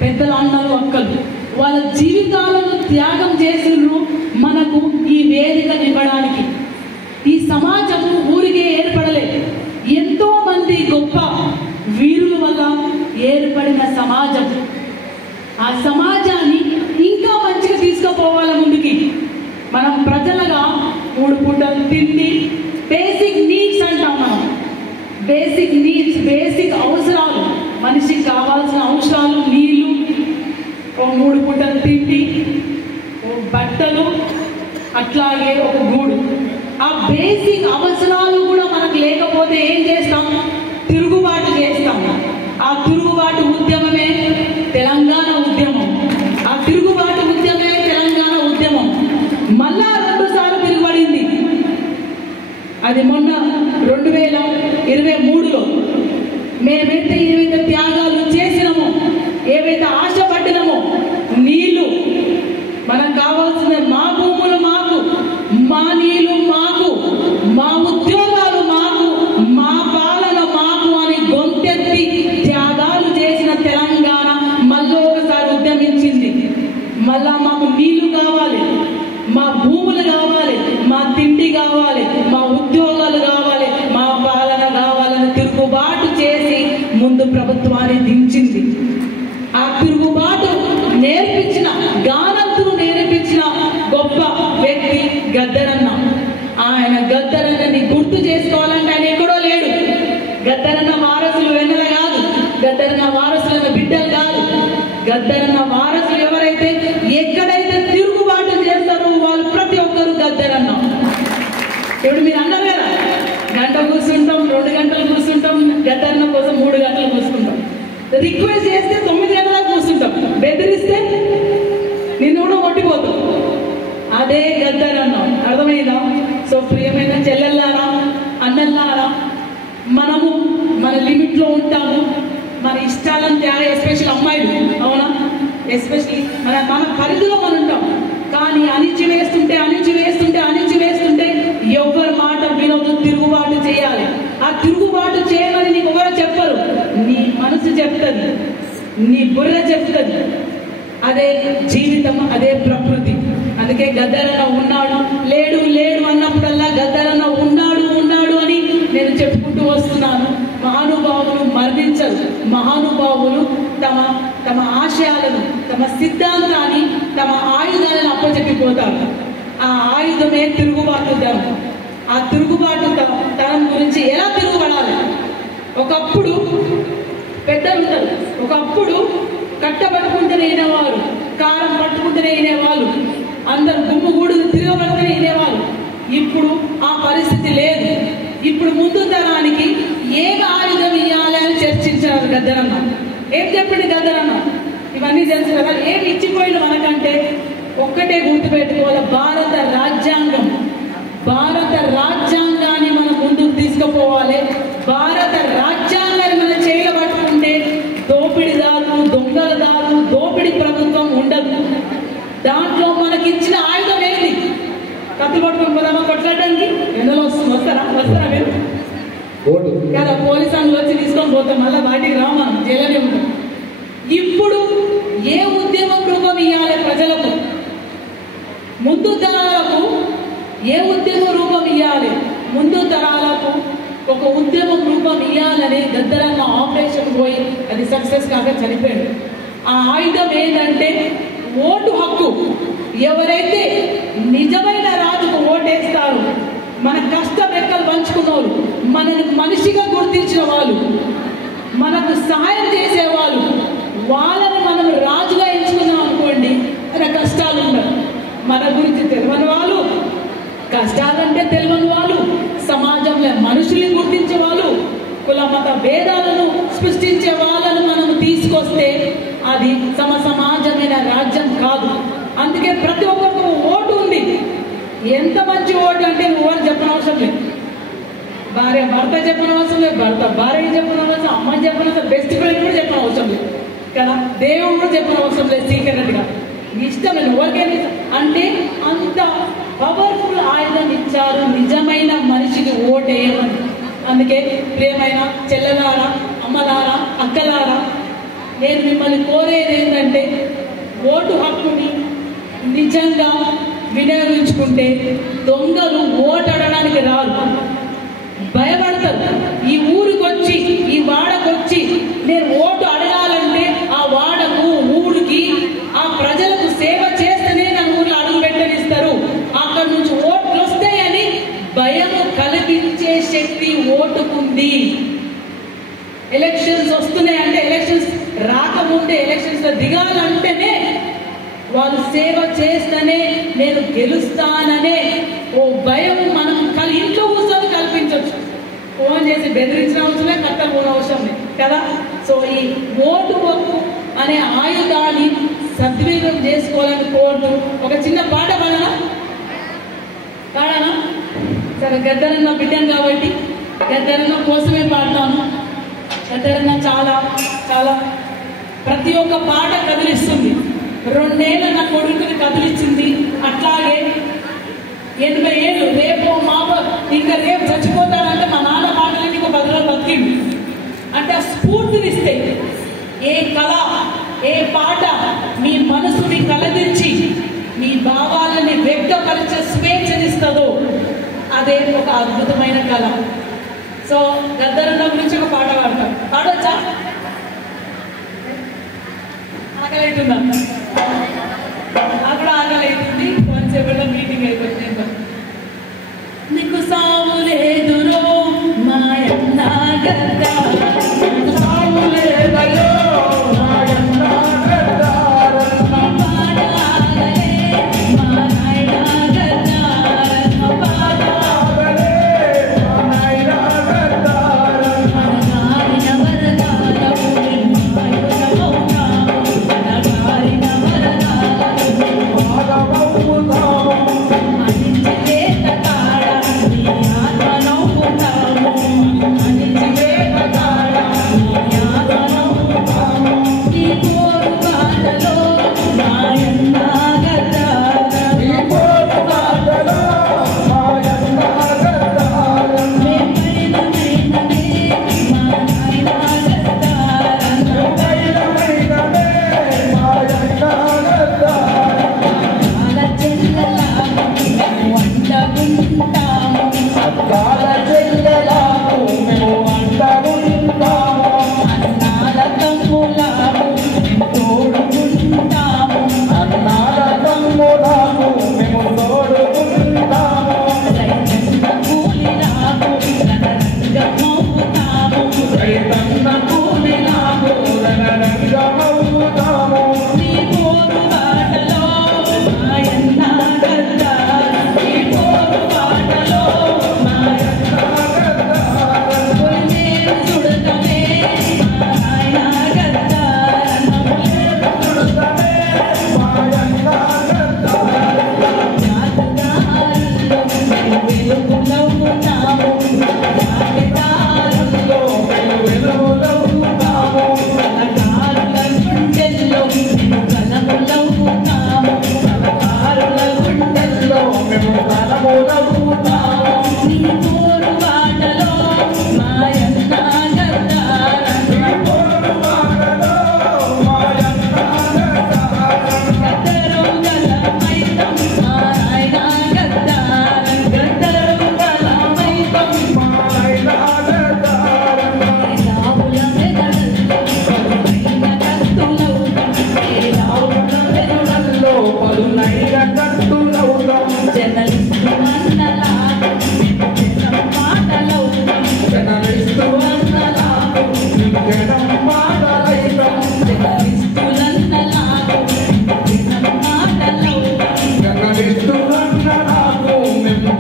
పెద్దల అన్నలు, అక్కలు. వాళ్ళ జీవితాలను త్యాగం చేసిండ్రు మనకు ఈ వేదికను ఇవ్వడానికి. ఈ సమాజం ఊరికే ఏర్పడలేదు, ఎంతో మంది గొప్ప వీరుల వల్ల ఏర్పడిన సమాజం. ఆ సమాజాన్ని ఇంకా మంచిగా తీసుకుపోవాలి ముందుకి. మనం ప్రజలుగా 3 పూటలు తిండి, బేసిక్ నీడ్స్ అంటాం మనం. బేసిక్ నీడ్స్, బేసిక్ అవసరాలు, మనిషికి కావాల్సిన అవసరాలు, నీళ్లు, 3 పూటలు తిండి, బట్టలు, అట్లాగే ఒక గూడు. ఆ బేసిక్ అవసరాలు కూడా మనకు లేకపోతే ఏం చేస్తాం? తిరుగుబాటు చేస్తాం. ఆ తిరుగుబాటు ఉద్యమమే తెలంగాణ ఉద్యమం. ఆ తిరుగుబాటు ఉద్యమే తెలంగాణ ఉద్యమం. మళ్ళా 2 సార్లు తిరుగుబడింది. అది మొన్న 2023లో మేమైతే ఏవైతే త్యాగాలు చేసినామో, ఏవైతే ఆశపడ్డినామో, నీళ్లు మనకు కావాల్సిన, మా భూములు మాకు, మా నీళ్లు మాకు, మా ఉద్యోగాలు మాకు, మా పాలన మాకు అని గొంతెత్తి త్యాగాలు చేసిన తెలంగాణ మళ్ళీ ఒకసారి ఉద్యమించింది. మళ్ళా మాకు నీళ్లు కావాలి, మా భూములు కావాలి, మా తిండి కావాలి, మా ఉద్యోగాలు కావాలి, మా పాలన కావాలని తిరుగుబాటు చేసి ముందు ప్రభుత్వాన్ని దించింది. ఆ తిరుగుబాటు నేర్పించిన, గానంతులు నేర్పించిన గొప్ప వ్యక్తి గద్దరన్న. ఆయన గద్దరన్నని గుర్తు చేసుకోవాలంటే ఆయన ఎక్కడో లేడు. గద్దరన్న వారసులు వెన్నెల కాదు, గద్దరన్న వారసులైన బిడ్డలు కాదు. గద్దరన్న వారసులు ఎవరైతే ఎక్కడైతే తిరుగుబాటు చేస్తారో వాళ్ళు ప్రతి ఒక్కరు గద్దరన్న. ఇప్పుడు మీరు అన్నారు కదా, గంట కూర్చుంటాం, 2 గంటలు కూర్చుంటాం, గద్దరన్న కోసం 3 గంటలు కూర్చుంటాం. రిక్వెస్ట్ చేస్తే 9 గంటల కూర్చుంటాం, బెదిరిస్తే నిన్ను కూడా కొట్టిపోతాం. అదే గద్దరన్న. అర్థమైందా? సో ప్రియమైన చెల్లెల్లారా, అన్నల్లారా, మనము మన లిమిట్లో ఉంటాము. మన ఇష్టాలను త్యాగ, ఎస్పెషల్ అమ్మాయిలు, అవునా, ఎస్పెషల్లీ మన పరిధిలో మనం ఉంటాం. కానీ అణిచివేస్తుంటే ఎవరి మాట వినొద్దు, తిరుగుబాటు చేయాలి. ఆ తిరుగుబాటు చేయమని నీకు ఎవరో చెప్పరు, నీ మనసు చెప్తుంది, నీ బుర్ర చెప్తుంది. అదే జీవితం, అదే ప్రకృతి. అందుకే గద్దరన్న ఉన్నాడు, లేడు అన్నప్పుడల్లా గద్దరన్న ఉన్నాడు అని నేను చెప్పుకుంటూ వస్తున్నాను. మహానుభావులు మరణించరు. మహానుభావులు తమ ఆశయాలను, తమ సిద్ధాంతాన్ని, తమ ఆయుధాలను అప్పచెప్పిపోతారు. ఆ ఆయుధమే తిరుగుబాటు తరం. ఆ తిరుగుబాటు తరం గురించి ఎలా తిరుగుబడాలి? ఒకప్పుడు పెద్దలు ఉంటారు, ఒకప్పుడు కట్టబట్టుకుంటూనే వినేవారు, కారం పట్టుకుంటూనే వినేవాళ్ళు, అందరు గుమ్ముగూడు తిరగబడితేనే వినేవాళ్ళు. ఇప్పుడు ఆ పరిస్థితి లేదు. ఇప్పుడు ముందు తరానికి ఏం ఆయుధం ఇవ్వాలి అని చర్చించారు గద్దరన్న. ఏం చెప్పింది గద్దరన్న? ఇవన్నీ తెలుసు కదా. ఏమి ఇచ్చిపోయింది మనకంటే ఒక్కటే గుర్తుపెట్టుకోవాలి, భారత రాజ్యాంగాన్ని మనం ముందుకు తీసుకుపోవాలి. భారత రాజ్యాంగాన్ని మనం చేయబట్టుకుంటే దోపిడీదారులు, దొంగలదారులు, దోపిడీ ప్రభుత్వం ఉండదు. దాంట్లో మనకి ఇచ్చిన ఆయుధం ఏంటి? కత్తి పట్టుకొని పోదామా కొట్లాడడానికి? ఎండలో వస్తారా మీరు కదా? పోలీసు అందులో వచ్చి తీసుకొని పోతాం, మళ్ళీ వాటికి రా, మనం జైలునే ఉంటాం. ఇప్పుడు ఏ ఉద్యమం రూపం ఇవ్వాలి ప్రజలకు? ముందు తరాలకు ఏ ఉద్యమ రూపం ఇవ్వాలి? ముందు తరాలకు ఒక ఉద్యమం రూపం ఇవ్వాలని గద్దరన్న ఆపరేషన్ పోయి అది సక్సెస్ కాక చనిపోయాడు. ఆ ఆయుధం ఏంటంటే ఓటు హక్కు. ఎవరైతే నిజమైన రాజుకు ఓటేస్తారు, మన కష్ట రెక్కలు పంచుకున్న వాళ్ళు, మనని మనిషిగా గుర్తించిన వాళ్ళు, మనకు సహాయం చేసేవాళ్ళు, వాళ్ళని మనం రాజుగా ఎంచుకున్నాం అనుకోండి, మన కష్టాలు ఉండవు. మన గురించి తెలియని వాళ్ళు, కష్టాలంటే తెలియని వాళ్ళు, సమాజంలో మనుషుల్ని గుర్తించే వాళ్ళు, కుల మత భేదాలను సృష్టించే వాళ్ళను మనం తీసుకొస్తే అది సమాజమైన రాజ్యం కాదు. అందుకే ప్రతి ఒక్కరికి ఓటు ఉంది. ఎంత మంచి ఓటు అంటే నువ్వు ఎవరు చెప్పనవసరం లేదు. భార్య భర్త చెప్పనవసరం లేదు, భర్త భార్య చెప్పనవసరం, అమ్మ చెప్పనవసరం, బెస్ట్ ఫ్రెండ్ కూడా చెప్పనవసరం లేదు కదా, దేవుడు కూడా చెప్పనవసరం లేదు. సీక్రెట్గా ఇష్టం లేదు ఎవరికైనా. అంటే అంత పవర్ఫుల్ ఆయుధం ఇచ్చారు నిజమైన మనిషికి ఓటేయమని. అందుకే ప్రియమైన చెల్లెలారా, అమ్మలారా, అక్కలారా, నేను మిమ్మల్ని కోరేది ఏంటంటే ఓటు హక్కుని నిజంగా వినియోగించుకుంటే దొంగలు ఓటు అడగడానికి రారు, భయపడతారు. ఈ ఊరికి వచ్చి, ఈ వాడకు వచ్చి నేను ఓటు అడగాలంటే ఆ వాడకు, ఊరికి, ఆ ప్రజలకు సేవ చేస్తేనే నా ఊర్లో అడుగు పెట్టనిస్తారు, అక్కడ నుంచి ఓట్లు వస్తాయని భయం కలిగించే శక్తి ఓటుకుంది. ఎలక్షన్స్ వస్తున్నాయంటే, ఎలక్షన్స్ రాకముందే ఎలక్షన్స్ లో దిగాలంటేనే వాళ్ళు సేవ చేస్తేనే నేను గెలుస్తాననే ఓ భయం మనం ఇంట్లో కూర్చొని కల్పించవచ్చు. ఫోన్ చేసి బెదిరించిన అవసరమే, కట్టలు పోన అవసరం లేదు కదా. సో ఈ ఓటు హక్కు అనే ఆయుధాన్ని సద్వినియోగం చేసుకోవాలని కోరుతూ ఒక చిన్న పాట పాడనా? సరే, గద్దరన్న బిడ్డను కాబట్టి గద్దరన్న కోసమే పాడతాను. గద్దరన్న చాలా చాలా ప్రతి ఒక్క పాట కదిలిస్తుంది. 2 ఏళ్ళ నా కొడుకుని కదిలిచ్చింది. అట్లాగే 80 ఏళ్ళు, రేపు మాపో ఇంకా రేపు చచ్చిపోతాడంటే మా నాన్న పాటలు నీకు 10 రోజులు బతికింది అంటే ఆ స్ఫూర్తినిస్తే, ఏ కళ, ఏ పాట మీ మనసుని కలదించి మీ భావాలని వ్యక్తపరిచే స్వేచ్ఛనిస్తుందో అదే ఒక అద్భుతమైన కళ. సో గద్దరన్న గురించి ఒక పాట పాడతాం. పాడొచ్చా? ఆకలి అవుతుందా? అక్కడ ఆకలి అవుతుంది. కొంతసేపట్లో మీటింగ్ అయిపోతుంది. నీకు సావు లేదురో మాయన్న గద్ద, సావు లేదయో మాయన్న గద్ద, పాడాలే మా నాయన గద్ద, పాడాలే మా నాయన గద్ద, అనగారిన వరదాలము మాయుధమౌతాము, అనగారిన వరదాలము మాయుధమౌతాము, అనించివేత కాడ నీ ఆత్మనౌతాము, అనించివేత కాడ నీ ఆత్మనౌతాము, నీ కోరు బాటలో మాయన్న గద్ద, నీ కోరు బాటలో మాయన్న గద్ద, మే పడినమైననే మా నాయన గద్ద, పడినమైననే మాయన్న గద్ద, కాల చెల్లెలకు మేము అండగుంటాము, కాల చెల్లెలకు మేము అండగుంటాము, అన్నాల తమ్ములకు మేము తోడుకుంటాము, అన్నాల తమ్ములకు మేము తోడుకుంటాము, రైతన్న కూలిలకు రణరంగమవుతాము, రైతన్న కూలిలకు రణరంగమవుతాము, నీ కోరు బాటలో మాయన్న గద్ద, నీ కోరు బాటలో మాయన్న గద్ద, కొలిచేరు చుడతమే మా నాయన గద్ద, నవ్వులేరు చుడతమే మాయన్న గద్ద, జాతకారుల్లో మేము వెలుగులవుతాము, జాతకారుల్లో మేము వెలుగులవుతాము, కళకారుల గుండెల్లో మేము కలములవుతాము, కళకారుల గుండెల్లో మేము కలములవుతాము, నీ కోరు బాటలో మాయన్న గద్ద, నీ కోరు బాటలో మాయన్న గద్ద, గద్దరం గలమైతం మా నాయన గద్ద, గద్దరం గలమైతం మా నాయన గద్ద, రావుల మెదడుల్లో పదునైన కత్తులవుతాం, రావుల మెదడుల్లో పదునైన కత్తులవుతాం, జర్నలిస్టు అన్నలాగా మేము జనం మాటలవుతాం, జర్నలిస్టు అన్నలాగా మేము జనం మాటలవుతాం, జర్నలిస్టులన్నలాగా మేము జనం మాటలవుతాం, జర్నలిస్టు అన్నలాగా మేము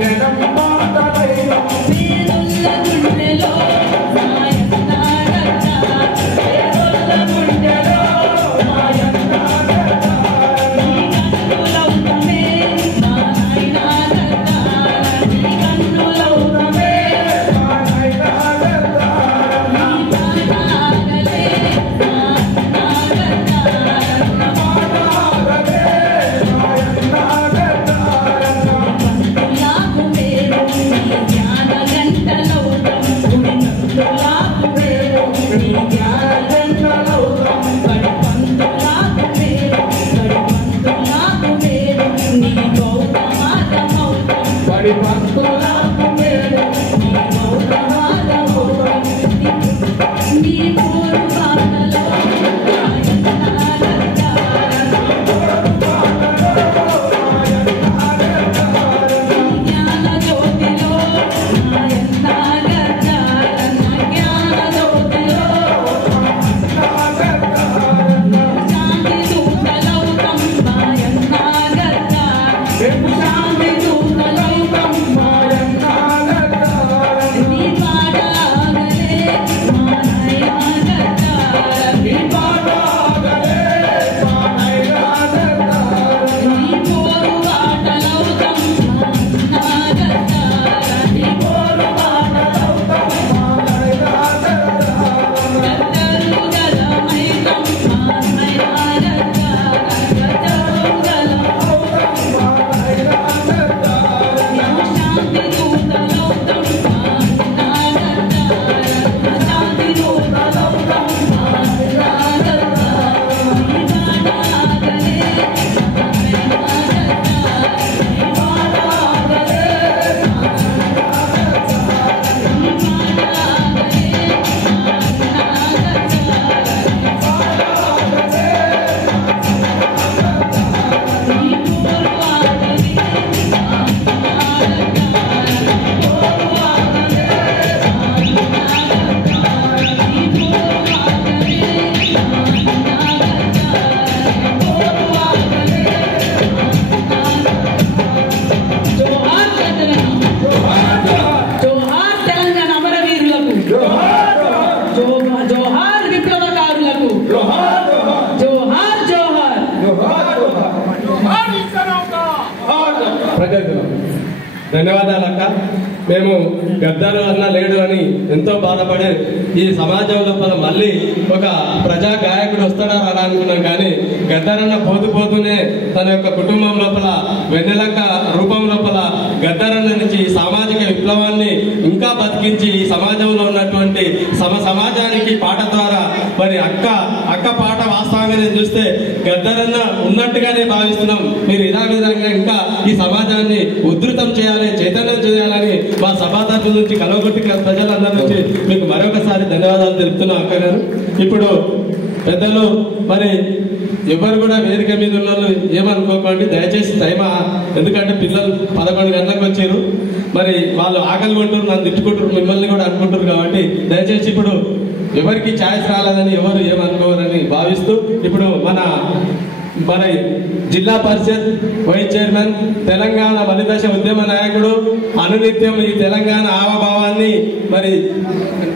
ధన్యవాదాలు అక్క. మేము గద్దరు అన్న లేడు అని ఎంతో బాధపడి ఈ సమాజం లోపల మళ్ళీ ఒక ప్రజా గాయకుడు వస్తాడా రాడా అనుకున్నాం, కానీ గద్దరన్న పోతూనే తన యొక్క కుటుంబం లోపల వెన్నెలక్క రూపం లోపల గద్దరన్న నుంచి సామాజిక విప్లవాన్ని ఇంకా బతికించి ఈ సమాజంలో ఉన్నటువంటి సమాజానికి పాట ద్వారా మరి అక్క పాట వాస్తవంగా నేను చూస్తే గద్దరన్న ఉన్నట్టుగానే భావిస్తున్నాం. మీరు ఇదే విధంగా ఇంకా ఈ సమాజాన్ని ఉధృతం చేయాలి, చైతన్యం చేయాలని మా సభాతరఫు నుంచి కలవగొట్టి ప్రజలందరి నుంచి మీకు మరొకసారి ధన్యవాదాలు తెలుపుతున్నాం అక్క గారు. ఇప్పుడు పెద్దలు మరి ఎవరు కూడా వేదిక మీద ఉన్న వాళ్ళు ఏమనుకోకండి, దయచేసి టైమా, ఎందుకంటే పిల్లలు 11 గంటలకు వచ్చారు, మరి వాళ్ళు ఆకలి కొంటారు, నన్ను తిట్టుకుంటారు, మిమ్మల్ని కూడా అనుకుంటారు. కాబట్టి దయచేసి ఇప్పుడు ఎవరికి ఛాయిస్ రాలేదని ఎవరు ఏమనుకోవాలని భావిస్తూ ఇప్పుడు మన జిల్లా పరిషత్ వైస్ చైర్మన్, తెలంగాణ మలిదశ ఉద్యమ నాయకుడు, అనునిత్యం ఈ తెలంగాణ ఆవభావాన్ని మరి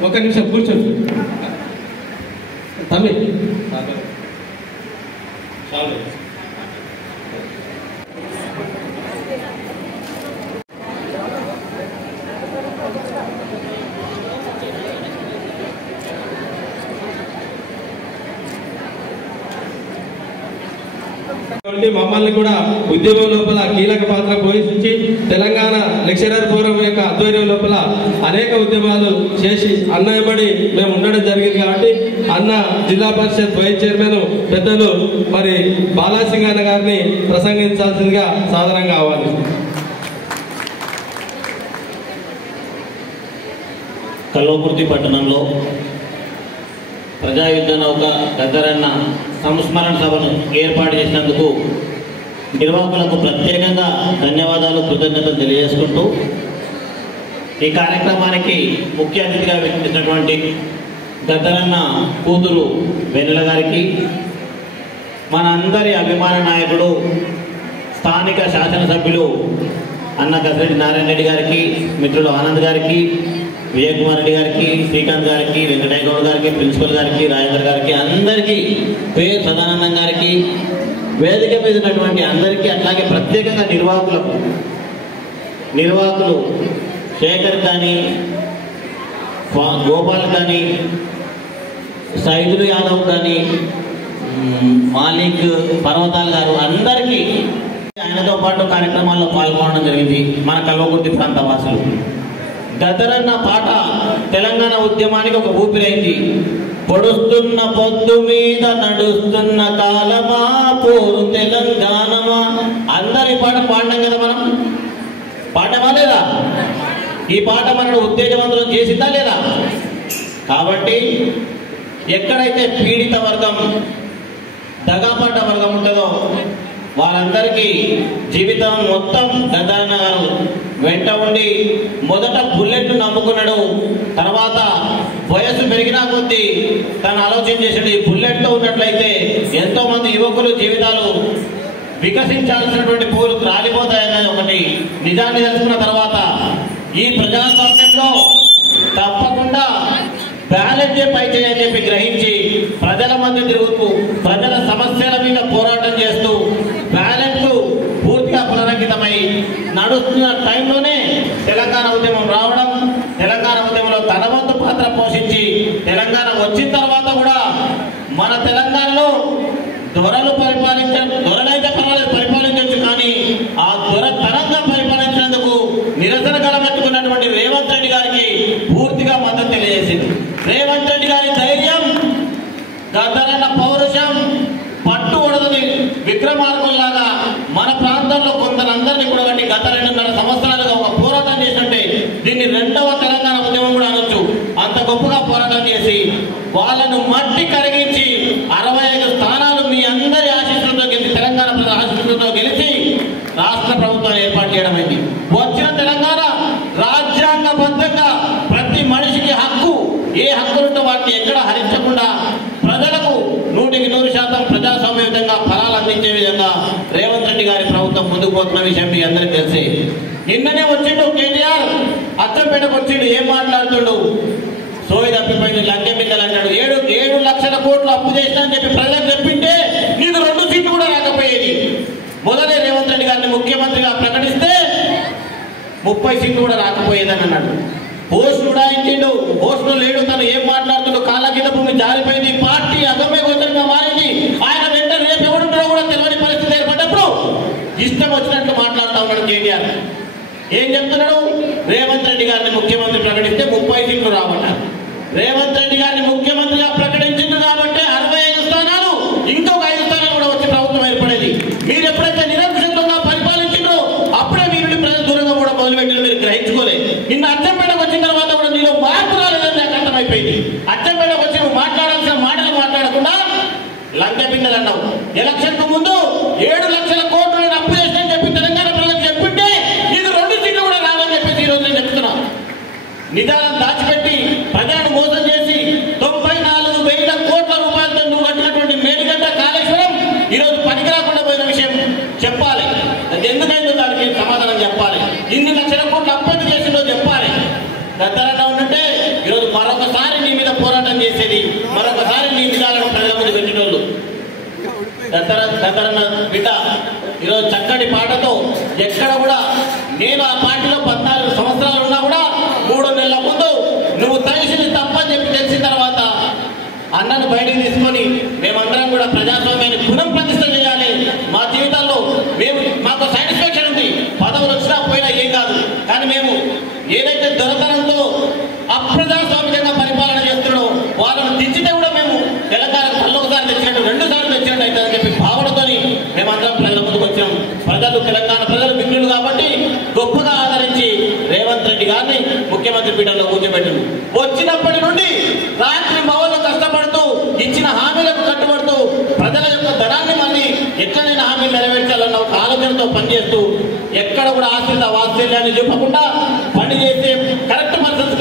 ఒక నిమిషం కూర్చోండి తమ్మి మమ్మల్ని కూడా ఉద్యమం లోపల కీలక పాత్ర పోషించి తెలంగాణ లెక్చరర్ ఫోరం యొక్క ఆధ్వర్యం లోపల అనేక ఉద్యమాలు చేసి అన్న వెంబడి మేము ఉండడం జరిగింది. కాబట్టి అన్న జిల్లా పరిషత్ వైస్ చైర్మన్ పెద్దలు మరి బాలాసింగ్ అన్న గారిని ప్రసంగించాల్సిందిగా సాధారణంగా అవ్వాలి. కల్వకుర్తి పట్టణంలో ప్రజాయుద్ధ నౌక గద్దరన్న సంస్మరణ సభను ఏర్పాటు చేసినందుకు నిర్వాహకులకు ప్రత్యేకంగా ధన్యవాదాలు, కృతజ్ఞతలు తెలియజేసుకుంటూ ఈ కార్యక్రమానికి ముఖ్య అతిథిగా వ్యక్తించినటువంటి గద్దరన్న కూతురు వెన్నెల గారికి, మన అందరి అభిమాన నాయకుడు స్థానిక శాసనసభ్యులు అన్న గద్దరెడ్డి నారాయణ రెడ్డి గారికి, మిత్రులు ఆనంద్ గారికి, విజయ్ కుమార్ రెడ్డి గారికి, శ్రీకాంత్ గారికి, వెంకటయ్య గౌడ్ గారికి, ప్రిన్సిపల్ గారికి, రాజేంద్ర గారికి, అందరికీ, పేరు సదానందం గారికి, వేదిక మీద ఉన్నటువంటి అందరికీ, అట్లాగే ప్రత్యేకంగా నిర్వాహకులు శేఖర్ కానీ, గోపాల్ కానీ, సైదులు యాదవ్ కానీ, మాలిక్ పర్వతాల్ గారు, అందరికీ ఆయనతో పాటు కార్యక్రమాల్లో పాల్గొనడం జరిగింది. మన కల్వకుర్తి ప్రాంత వాసులు గదరన్న పాట తెలంగాణ ఉద్యమానికి ఒక ఊపిరైంది. పొడుస్తున్న పొద్దు మీద నడుస్తున్న కాలమా పోరు తెలంగాణమా. అందరి పాట పాడినాం కదా మనం, పాడమా లేదా? ఈ పాట మనను ఉత్తేజవంతులు చేసిందా లేదా? కాబట్టి ఎక్కడైతే పీడిత వర్గం, దగాపడ్డ వర్గం ఉంటుందో వారందరికీ జీవితం మొత్తం గదరన్న గారు వెంట ఉండి మొదట బుల్లెట్ నమ్ముకున్నాడు. తర్వాత వయసు పెరిగినా కొద్దీ తను ఆలోచన చేసాడు, ఈ బుల్లెట్తో ఉన్నట్లయితే ఎంతో మంది యువకులు జీవితాలు వికసించాల్సినటువంటి పూలు రాలిపోతాయని ఒకటి నిజాన్ని తెలుసుకున్న తర్వాత ఈ ప్రజాస్వామ్యంలో తప్పకుండా బ్యాలెట్ పై చేయని చెప్పి గ్రహించి ప్రజల మధ్య తిరుగుతూ ప్రజల సమస్యల మీద పోరాటం చేస్తూ బ్యాలెట్ పూర్తిగా పునరంకితమై నడుస్తున్న టైంలోనే తెలంగాణ ఉద్యమం రావడం, తెలంగాణ ఉద్యమంలో తన వంతు పాత్ర పోషించి తెలంగాణ వచ్చిన తర్వాత కూడా మన తెలంగాణలో దొరలు దొరలైతే పర్వాలేదు పరిపాలించవచ్చు, కానీ ఆ దొరతనంగా పరిపాలించినందుకు నిరసన గడమెత్తుకున్నటువంటి రేవంత్ రెడ్డి గారికి పూర్తిగా మద్దతు తెలియజేసింది. రేవంత్ రెడ్డి గారి ధైర్యం, గదరన్న పౌరుషం, పట్టు ఉడదని విక్రమార్కుల్లాగా మన ప్రాంతంలో కొందరందరినీ కూడా గత 2.5 సంవత్సరాలుగా ఒక పోరాటం చేసినట్టే దీన్ని రెండవ తెలంగాణ ఉద్యమం కూడా అనొచ్చు. అంత గొప్పగా పోరాటం చేసి వాళ్ళను మట్టి కరిగించి 65 స్థానాలు మీ అందరి ఆశీస్సులతో గెలిచి, తెలంగాణ ప్రజల ఆశీస్సులతో గెలిచి రాష్ట్ర ప్రభుత్వాన్ని ఏర్పాటు చేయడమైంది. వచ్చిన తెలంగాణ రాజ్యాంగబద్ధంగా ప్రతి మనిషికి హక్కు, ఏ హక్కులుంటో వాటిని ఎక్కడ హరించకుండా ప్రజలకు 100% ప్రజాస్వామ్యంగా ఫలాలు అందించే విధంగా రేవంత్ రెడ్డి గారి ప్రభుత్వం ముందుకు పోతున్న విషయం మీ అందరికీ తెలిసి, నిన్ననే వచ్చిండు కేటీఆర్, అచ్చంపేటకు వచ్చిండు, ఏం మాట్లాడుతుండు, సోయి తప్పిపోయింది, లంకె బిందెలు అంటాడు. 7 లక్షల కోట్లు అప్పు చేసినా అని చెప్పి ప్రజలకు చెప్పింటే నీకు 2 సీట్లు కూడా రాకపోయేది. మొదలే రేవంత్ రెడ్డి గారిని ముఖ్యమంత్రిగా ప్రకటిస్తే 30 సీట్లు కూడా రాకపోయేదని అన్నాడు. పోస్టులు ఉడాయించిండు, పోస్టులు లేడు, తను ఏం మాట్లాడుతుండో కాళ్ళ కింద భూమి జారిపోయింది, పార్టీ అగమ్య గోచరంగా మారింది. ఆయన వెంట రేపు ఎవరుంటారో కూడా తెలియని పరిస్థితి ఏర్పడ్డప్పుడు ఇష్టం వచ్చినట్లు మాట్లాడుతూ ఉన్నాడు కేటీఆర్. ఏం చెప్తున్నాడు? రేవంత్ రెడ్డి గారిని ముఖ్యమంత్రి ప్రకటిస్తే 30 సీట్లు రాబట్టారు. రేవంత్ రెడ్డి గారిని ముఖ్యమంత్రిగా ప్రకటించింది కాబట్టి 65 స్థానాలు, ఇంకొక 5 స్థానాలు కూడా వచ్చి ప్రభుత్వం ఏర్పడేది. మీరు ఎప్పుడైతే నిరంకుశంగా పరిపాలించిందో అప్పుడే మీరు ప్రజలు దూరంగా కూడా మొదలుపెట్టిన మీరు గ్రహించుకోలేదు. నిన్న అచ్చంపేటకు వచ్చిన తర్వాత కూడా నీలో మార్పు రాలేదని నాకు అర్థమైపోయింది. అచ్చంపేటకు వచ్చి నువ్వు మాట్లాడాల్సిన మాటలు మాట్లాడకుండా లంకె బిందెలు అన్నావు. ఎలక్షన్ కు ముందు 7 లక్షల కోట్లు నేను అప్పు చేసినని చెప్పి తెలంగాణ ప్రజలకు చెప్పింటే నీకు 2 సీట్లు కూడా రాదని చెప్పేసి ఈ రోజు నేను చెప్తున్నా. నిజాలను దాచిపెట్టి ప్రజలను మోసం చేసి 94,000 కోట్ల రూపాయలతో నువ్వు కట్టినటువంటి మేడిగడ్డ కాళేశ్వరం ఈరోజు పనికి రాకుండా పోయిన విషయం చెప్పాలి. అది ఎందుకైందో దానికి సమాధానం చెప్పాలి. ఇన్ని లక్షల కోట్లు అప్పు చేసిందో చెప్పాలి. గద్దరన్న ఉన్నట్టే ఈరోజు మరొకసారి నీ మీద పోరాటం చేసేది, మరొకసారి నీ విధాలను ప్రజల ముందు పెట్టేటోళ్ళు. గద్దరన్న బిడ్డ ఈరోజు చక్కటి పాటతో ఎక్కడ కూడా, నేను ఆ పార్టీలో 14 సంవత్సరాలు ఉన్నా కూడా 3 నెలల ముందు నువ్వు తెలిసింది తప్పని చెప్పి తెలిసిన తర్వాత అన్నను బయటికి తీసుకొని మేమందరం కూడా ప్రజాస్వామ్యాన్ని పునః ప్రతిష్ట చేయాలి. మా జీవితాల్లో మాకు సాటిస్ఫాక్షన్ ఉంది, పదవులు వచ్చినా పోయినా ఏం కాదు, కానీ మేము ఏదైతే దొరతనంతో అప్రజాస్వామ్యంగా పరిపాలన చేస్తున్నాడో వాళ్ళను తెచ్చితే కూడా మేము తెలంగాణకు ఒకసారి తెచ్చినట్టు 2 సార్లు తెచ్చినట్టు అవుతుందని చెప్పి భావనతోని మేమందరం ప్రజల ముందుకు వచ్చాం. ప్రజలు, తెలంగాణ ప్రజలు మిత్రులు కాబట్టి గొప్పగా ఆదరించి రేవంత్ రెడ్డి గారిని ముఖ్యమంత్రి పీఠంలో కూర్చోబెట్టింది. వచ్చినప్పటి నుండి రాత్రి మవల్లో కష్టపడుతూ ఇచ్చిన హామీలకు కట్టుబడుతూ ప్రజల యొక్క ధనాన్ని మళ్ళీ ఎట్లనైనా హామీలు నెరవేర్చాలన్న ఒక ఆలోచనతో పనిచేస్తూ ఎక్కడ కూడా ఆశ్రిత వాత్సల్యాన్ని చూపకుండా పనిచేసే కరెక్ట్ పర్సన్స్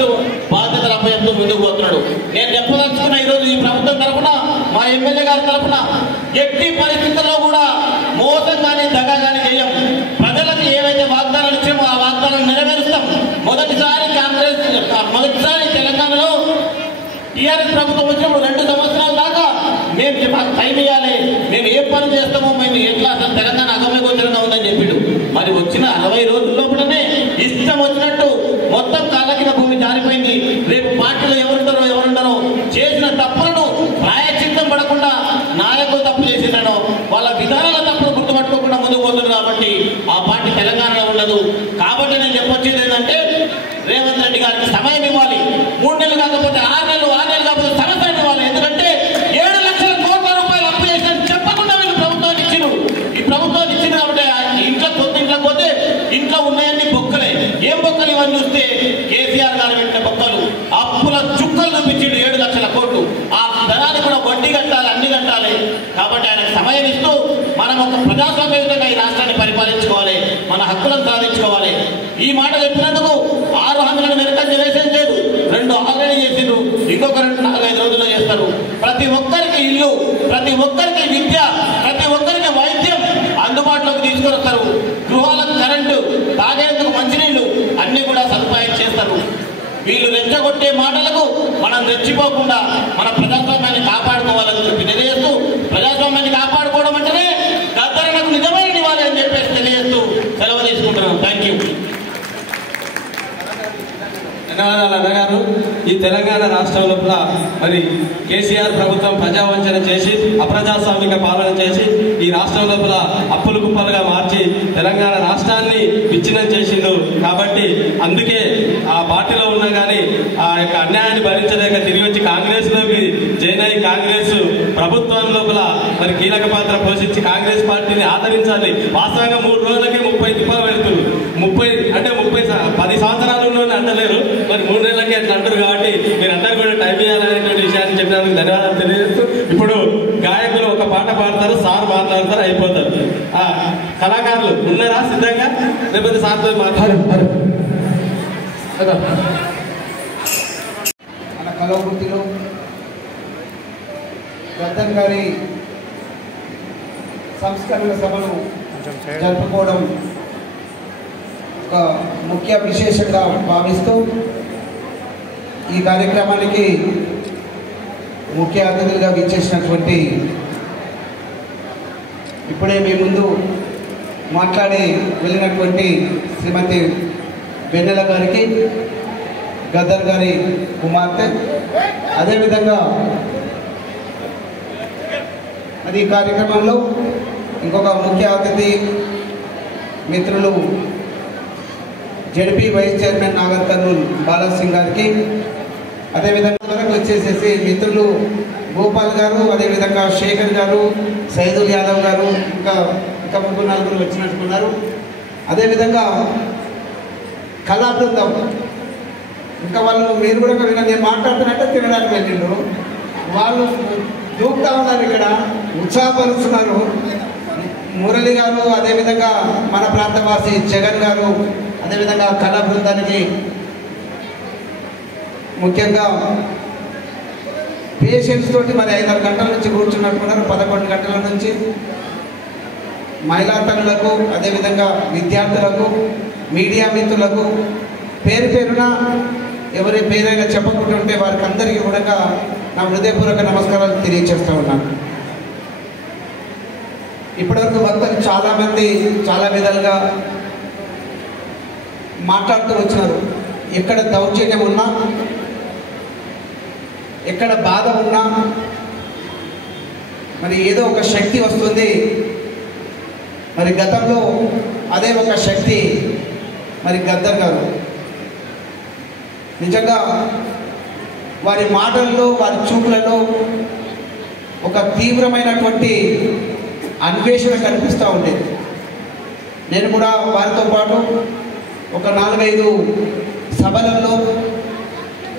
బాధ్యతలు అప్పచెప్తూ ముందుకు పోతున్నాడు. నేను చెప్పదలుచుకున్న ఈరోజు ఈ ప్రభుత్వం తరఫున, మా ఎమ్మెల్యే గారి తరఫున ఎట్టి పరిస్థితుల్లో కూడా మోసం కానీ దగా కానీ చేయం. ప్రజలకు ఏవైతే వాగ్దానాలు ఇచ్చామో ఆ వాగ్దానాలు నెరవేరుస్తాం. మొదటిసారి తెలంగాణలో టీఆర్ఎస్ ప్రభుత్వం వచ్చినప్పుడు 2 సంవత్సరాల దాకా మేము మాకు టైం ఇవ్వాలి, మేము ఏ పని చేస్తామో మేము ఎట్లా అసలు తెలంగాణ అగమ్య గోచరంగా ఉందని చెప్పిండు. మరి వచ్చిన 60 రోజుల లోపలనే ఇష్టం వచ్చినట్టు మొత్తం కాళ్ళ కింద భూమి జారిపోయింది. రేపు పార్టీలో ఎవరుంటారో చేసిన తప్పులను ప్రాయశ్చిత్తం పడకుండా నాయకులు తప్పు చేసినారో వాళ్ళ విధానాల తప్పులు గుర్తుపట్టుకోకుండా ముందుకు పోతున్నారు. కాబట్టి ఆ పార్టీ తెలంగాణలో ఉండదు. కాబట్టి నేను చెప్పొచ్చేది ఏంటంటే రేవంత్ రెడ్డి గారి వడ్డీ కట్టాలి, అన్ని కట్టాలి. కాబట్టి ఆయనకు సమయం ఇస్తూ మనం ఒక ప్రజాస్వామ్యంగా ఈ రాష్ట్రాన్ని పరిపాలించుకోవాలి, మన హక్కులను సాధించుకోవాలి. ఈ మాట చెప్పినందుకు 6 హామీలను వెనకంజ వేసేది లేదు. 2 ఆల్రెడీ చేసిండ్రు, ఇంకొక 4-5 రోజుల్లో చేస్తారు. ప్రతి ఒక్కరికి ఇల్లు, ప్రతి ఒక్కరికి విద్య, ప్రతి ఒక్కరికి వైద్యం అందుబాటులోకి తీసుకొస్తారు. గృహాలకు కరెంటు, తాగేందుకు మంచినీళ్లు అన్ని కూడా సదుపాయం చేస్తారు. వీళ్ళు రెచ్చగొట్టే మాటలకు మనం రెచ్చిపోకుండా మన ప్రజాస్వామ్యాన్ని కాపాడుకోవాలని చెప్పి తెలియజేస్తూ, ప్రజాస్వామ్యాన్ని కాపాడుకోవడం అంటేనే గద్దరన్నకు నిజమైన ఇవ్వాలి అని చెప్పేసి తెలియజేస్తూ సెలవు తీసుకుంటున్నాను. Thank you. ధన్యవాదాలు అన్నగారు. ఈ తెలంగాణ రాష్ట్రం లోపల మరి కేసీఆర్ ప్రభుత్వం ప్రజావంచన చేసి అప్రజాస్వామిక పాలన చేసి ఈ రాష్ట్రం లోపల అప్పులు కుప్పలుగా మార్చి తెలంగాణ రాష్ట్రాన్ని విచ్ఛిన్నం చేసిండు. కాబట్టి అందుకే ఆ పార్టీలో ఉన్నా కానీ ఆ యొక్క అన్యాయాన్ని భరించలేక తిరిగి వచ్చి కాంగ్రెస్ లోకి జాయిన్ అయ్యి కాంగ్రెస్ ప్రభుత్వం లోపల మరి కీలక పాత్ర పోషించి కాంగ్రెస్ పార్టీని ఆదరించాలి. వాస్తవంగా 3 రోజులకే 30 తిప్పలు పెడుతుంది. 10 సంవత్సరాలు ఉన్నోని అంటలేరు, మరి 3 నెలలకే అట్లా అంటారు. కాబట్టి మీరు అందరూ కూడా టైం ఇవ్వాలనేటువంటి విషయాన్ని చెప్పినందుకు ధన్యవాదాలు తెలియజేస్తూ, ఇప్పుడు గాయకులు ఒక పాట పాడతారు, సార్ మాట్లాడతారు, అయిపోతారు. కళాకారులు ఉన్నారా సిద్ధంగా? లేకపోతే సార్తో మాట్లాడారు? మన కళావృత్తిలో గద్దర్ గారి సంస్కరణ సభను జరుపుకోవడం ఒక ముఖ్య విశేషంగా భావిస్తూ ఈ కార్యక్రమానికి ముఖ్య అతిథులుగా విచ్చేసినటువంటి ఇప్పుడే మీ ముందు మాట్లాడి వెళ్ళినటువంటి శ్రీమతి వెన్నెల గారికి, గద్దర్ గారి కుమార్తె, అదేవిధంగా మరి ఈ కార్యక్రమంలో ఇంకొక ముఖ్య అతిథి మిత్రులు ZP vice chairman Nagar Kurnool Balasingh గారికి, అదేవిధంగా వరకు వచ్చేసేసి మిత్రులు గోపాల్ గారు, అదేవిధంగా శేఖర్ గారు, సైదుల్ యాదవ్ గారు, ఇంకా 3-4 వచ్చినట్టున్నారు. అదేవిధంగా కళా బృందం, ఇంకా వాళ్ళు మీరు కూడా నేను మాట్లాడుతున్నట్టే తినడానికి వెళ్ళిండ్రు. వాళ్ళు దూకుతా ఉన్నారు, ఇక్కడ ఉత్సాహపరుస్తున్నారు. మురళి గారు, అదేవిధంగా మన ప్రాంతవాసి జగన్ గారు, అదేవిధంగా కళా బృందానికి ముఖ్యంగా పేషెంట్స్ తోటి మరి 5-6 గంటల నుంచి కూర్చున్నట్టున్నారు. 11 గంటల నుంచి మహిళా తల్లులకు, అదేవిధంగా విద్యార్థులకు, మీడియా మిత్రులకు పేరు పేరున ఎవరి పేరైనా చెప్పకుంటుంటే వారికి అందరికీ కూడా నా హృదయపూర్వక నమస్కారాలు తెలియజేస్తూ ఉన్నాను. ఇప్పటివరకు వక్తలు చాలామంది చాలా విధాలుగా మాట్లాడుతూ వచ్చినారు. ఎక్కడ దౌర్జన్యం ఉన్నా, ఎక్కడ బాధ ఉన్నా మరి ఏదో ఒక శక్తి వస్తుంది. మరి గతంలో అదే ఒక శక్తి మరి గద్దర్ గారు. నిజంగా వారి మాటల్లో, వారి చూపులలో ఒక తీవ్రమైనటువంటి అన్వేషణ కనిపిస్తూ ఉండేది. నేను కూడా వారితో పాటు ఒక 4-5 సభలలో,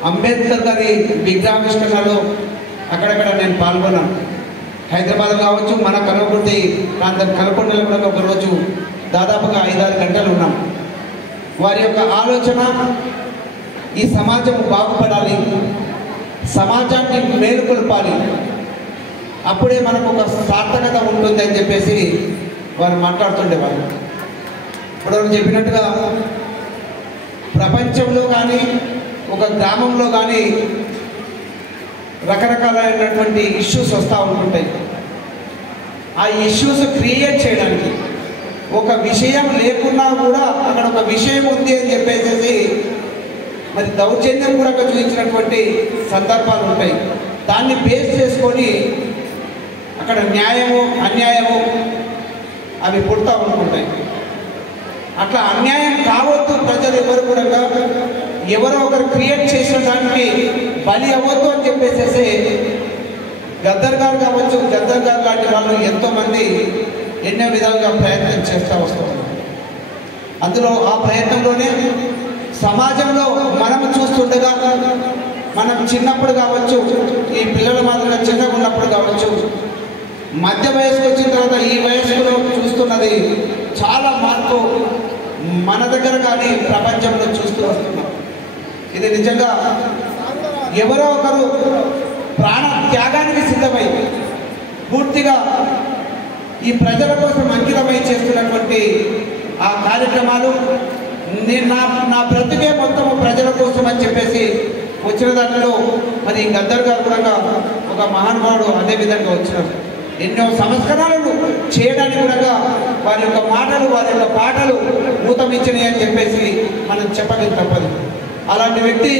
అంబేద్కర్ గారి విగ్రహావిష్కరణలో అక్కడక్కడ నేను పాల్గొన్నాను. హైదరాబాద్ కావచ్చు, మన కల్వకుర్తి ప్రాంతం కల్కొండలో కూడా ఒకరోజు దాదాపుగా 5-6 గంటలు ఉన్నాం. వారి యొక్క ఆలోచన ఈ సమాజం బాగుపడాలి, సమాజాన్ని మేలుకొల్పాలి, అప్పుడే మనకు ఒక సార్థకత ఉంటుంది అని చెప్పేసి వారు మాట్లాడుతుండేవారు. ఇప్పుడు చెప్పినట్టుగా ప్రపంచంలో కానీ ఒక గ్రామంలో కానీ రకరకాలైనటువంటి ఇష్యూస్ వస్తూ ఉంటుంటాయి. ఆ ఇష్యూస్ క్రియేట్ చేయడానికి ఒక విషయం లేకున్నా కూడా అక్కడ ఒక విషయం ఉంది అని చెప్పేసి మరి దౌర్జన్యం కూడా చూపించినటువంటి సందర్భాలు ఉంటాయి. దాన్ని బేస్ చేసుకొని అక్కడ న్యాయము అన్యాయము అవి పుడతా ఉంటుంటాయి. అట్లా అన్యాయం కావద్దు, ప్రజలు ఎవరు కూడా ఎవరో ఒకరు క్రియేట్ చేసిన దానికి బలి అవ్వద్దు అని చెప్పేసేసి గద్దర్ గారు కావచ్చు, గద్దర్ గారు లాంటి వాళ్ళు ఎంతోమంది ఎన్నో విధాలుగా ప్రయత్నం చేస్తూ వస్తున్నారు. అందులో ఆ ప్రయత్నంలోనే సమాజంలో మనం చూస్తుండగా మనం చిన్నప్పుడు కావచ్చు, ఈ పిల్లల మాదిరిగా చిన్నగా ఉన్నప్పుడు కావచ్చు, మధ్య వయసుకు వచ్చిన తర్వాత ఈ వయసులో చూస్తున్నది చాలా మార్పు మన దగ్గర కానీ ప్రపంచంలో చూస్తూ వస్తున్నాం. ఇది నిజంగా ఎవరో ఒకరు ప్రాణ త్యాగానికి సిద్ధమై పూర్తిగా ఈ ప్రజల కోసం అంకితమై చేస్తున్నటువంటి ఆ కార్యక్రమాలు నా బ్రతికే మొత్తము ప్రజల కోసం అని చెప్పేసి వచ్చిన దాంట్లో మరి గద్దర్ గారు కూడా ఒక మహానుభావుడు అదే విధంగా వచ్చినారు. ఎన్నో సంస్కరణలు చేయడానికి కూడా వారి యొక్క మాటలు, వారి యొక్క పాటలు ఊతమిచ్చినాయి అని చెప్పేసి మనం చెప్పక తప్పదు. అలాంటి వ్యక్తి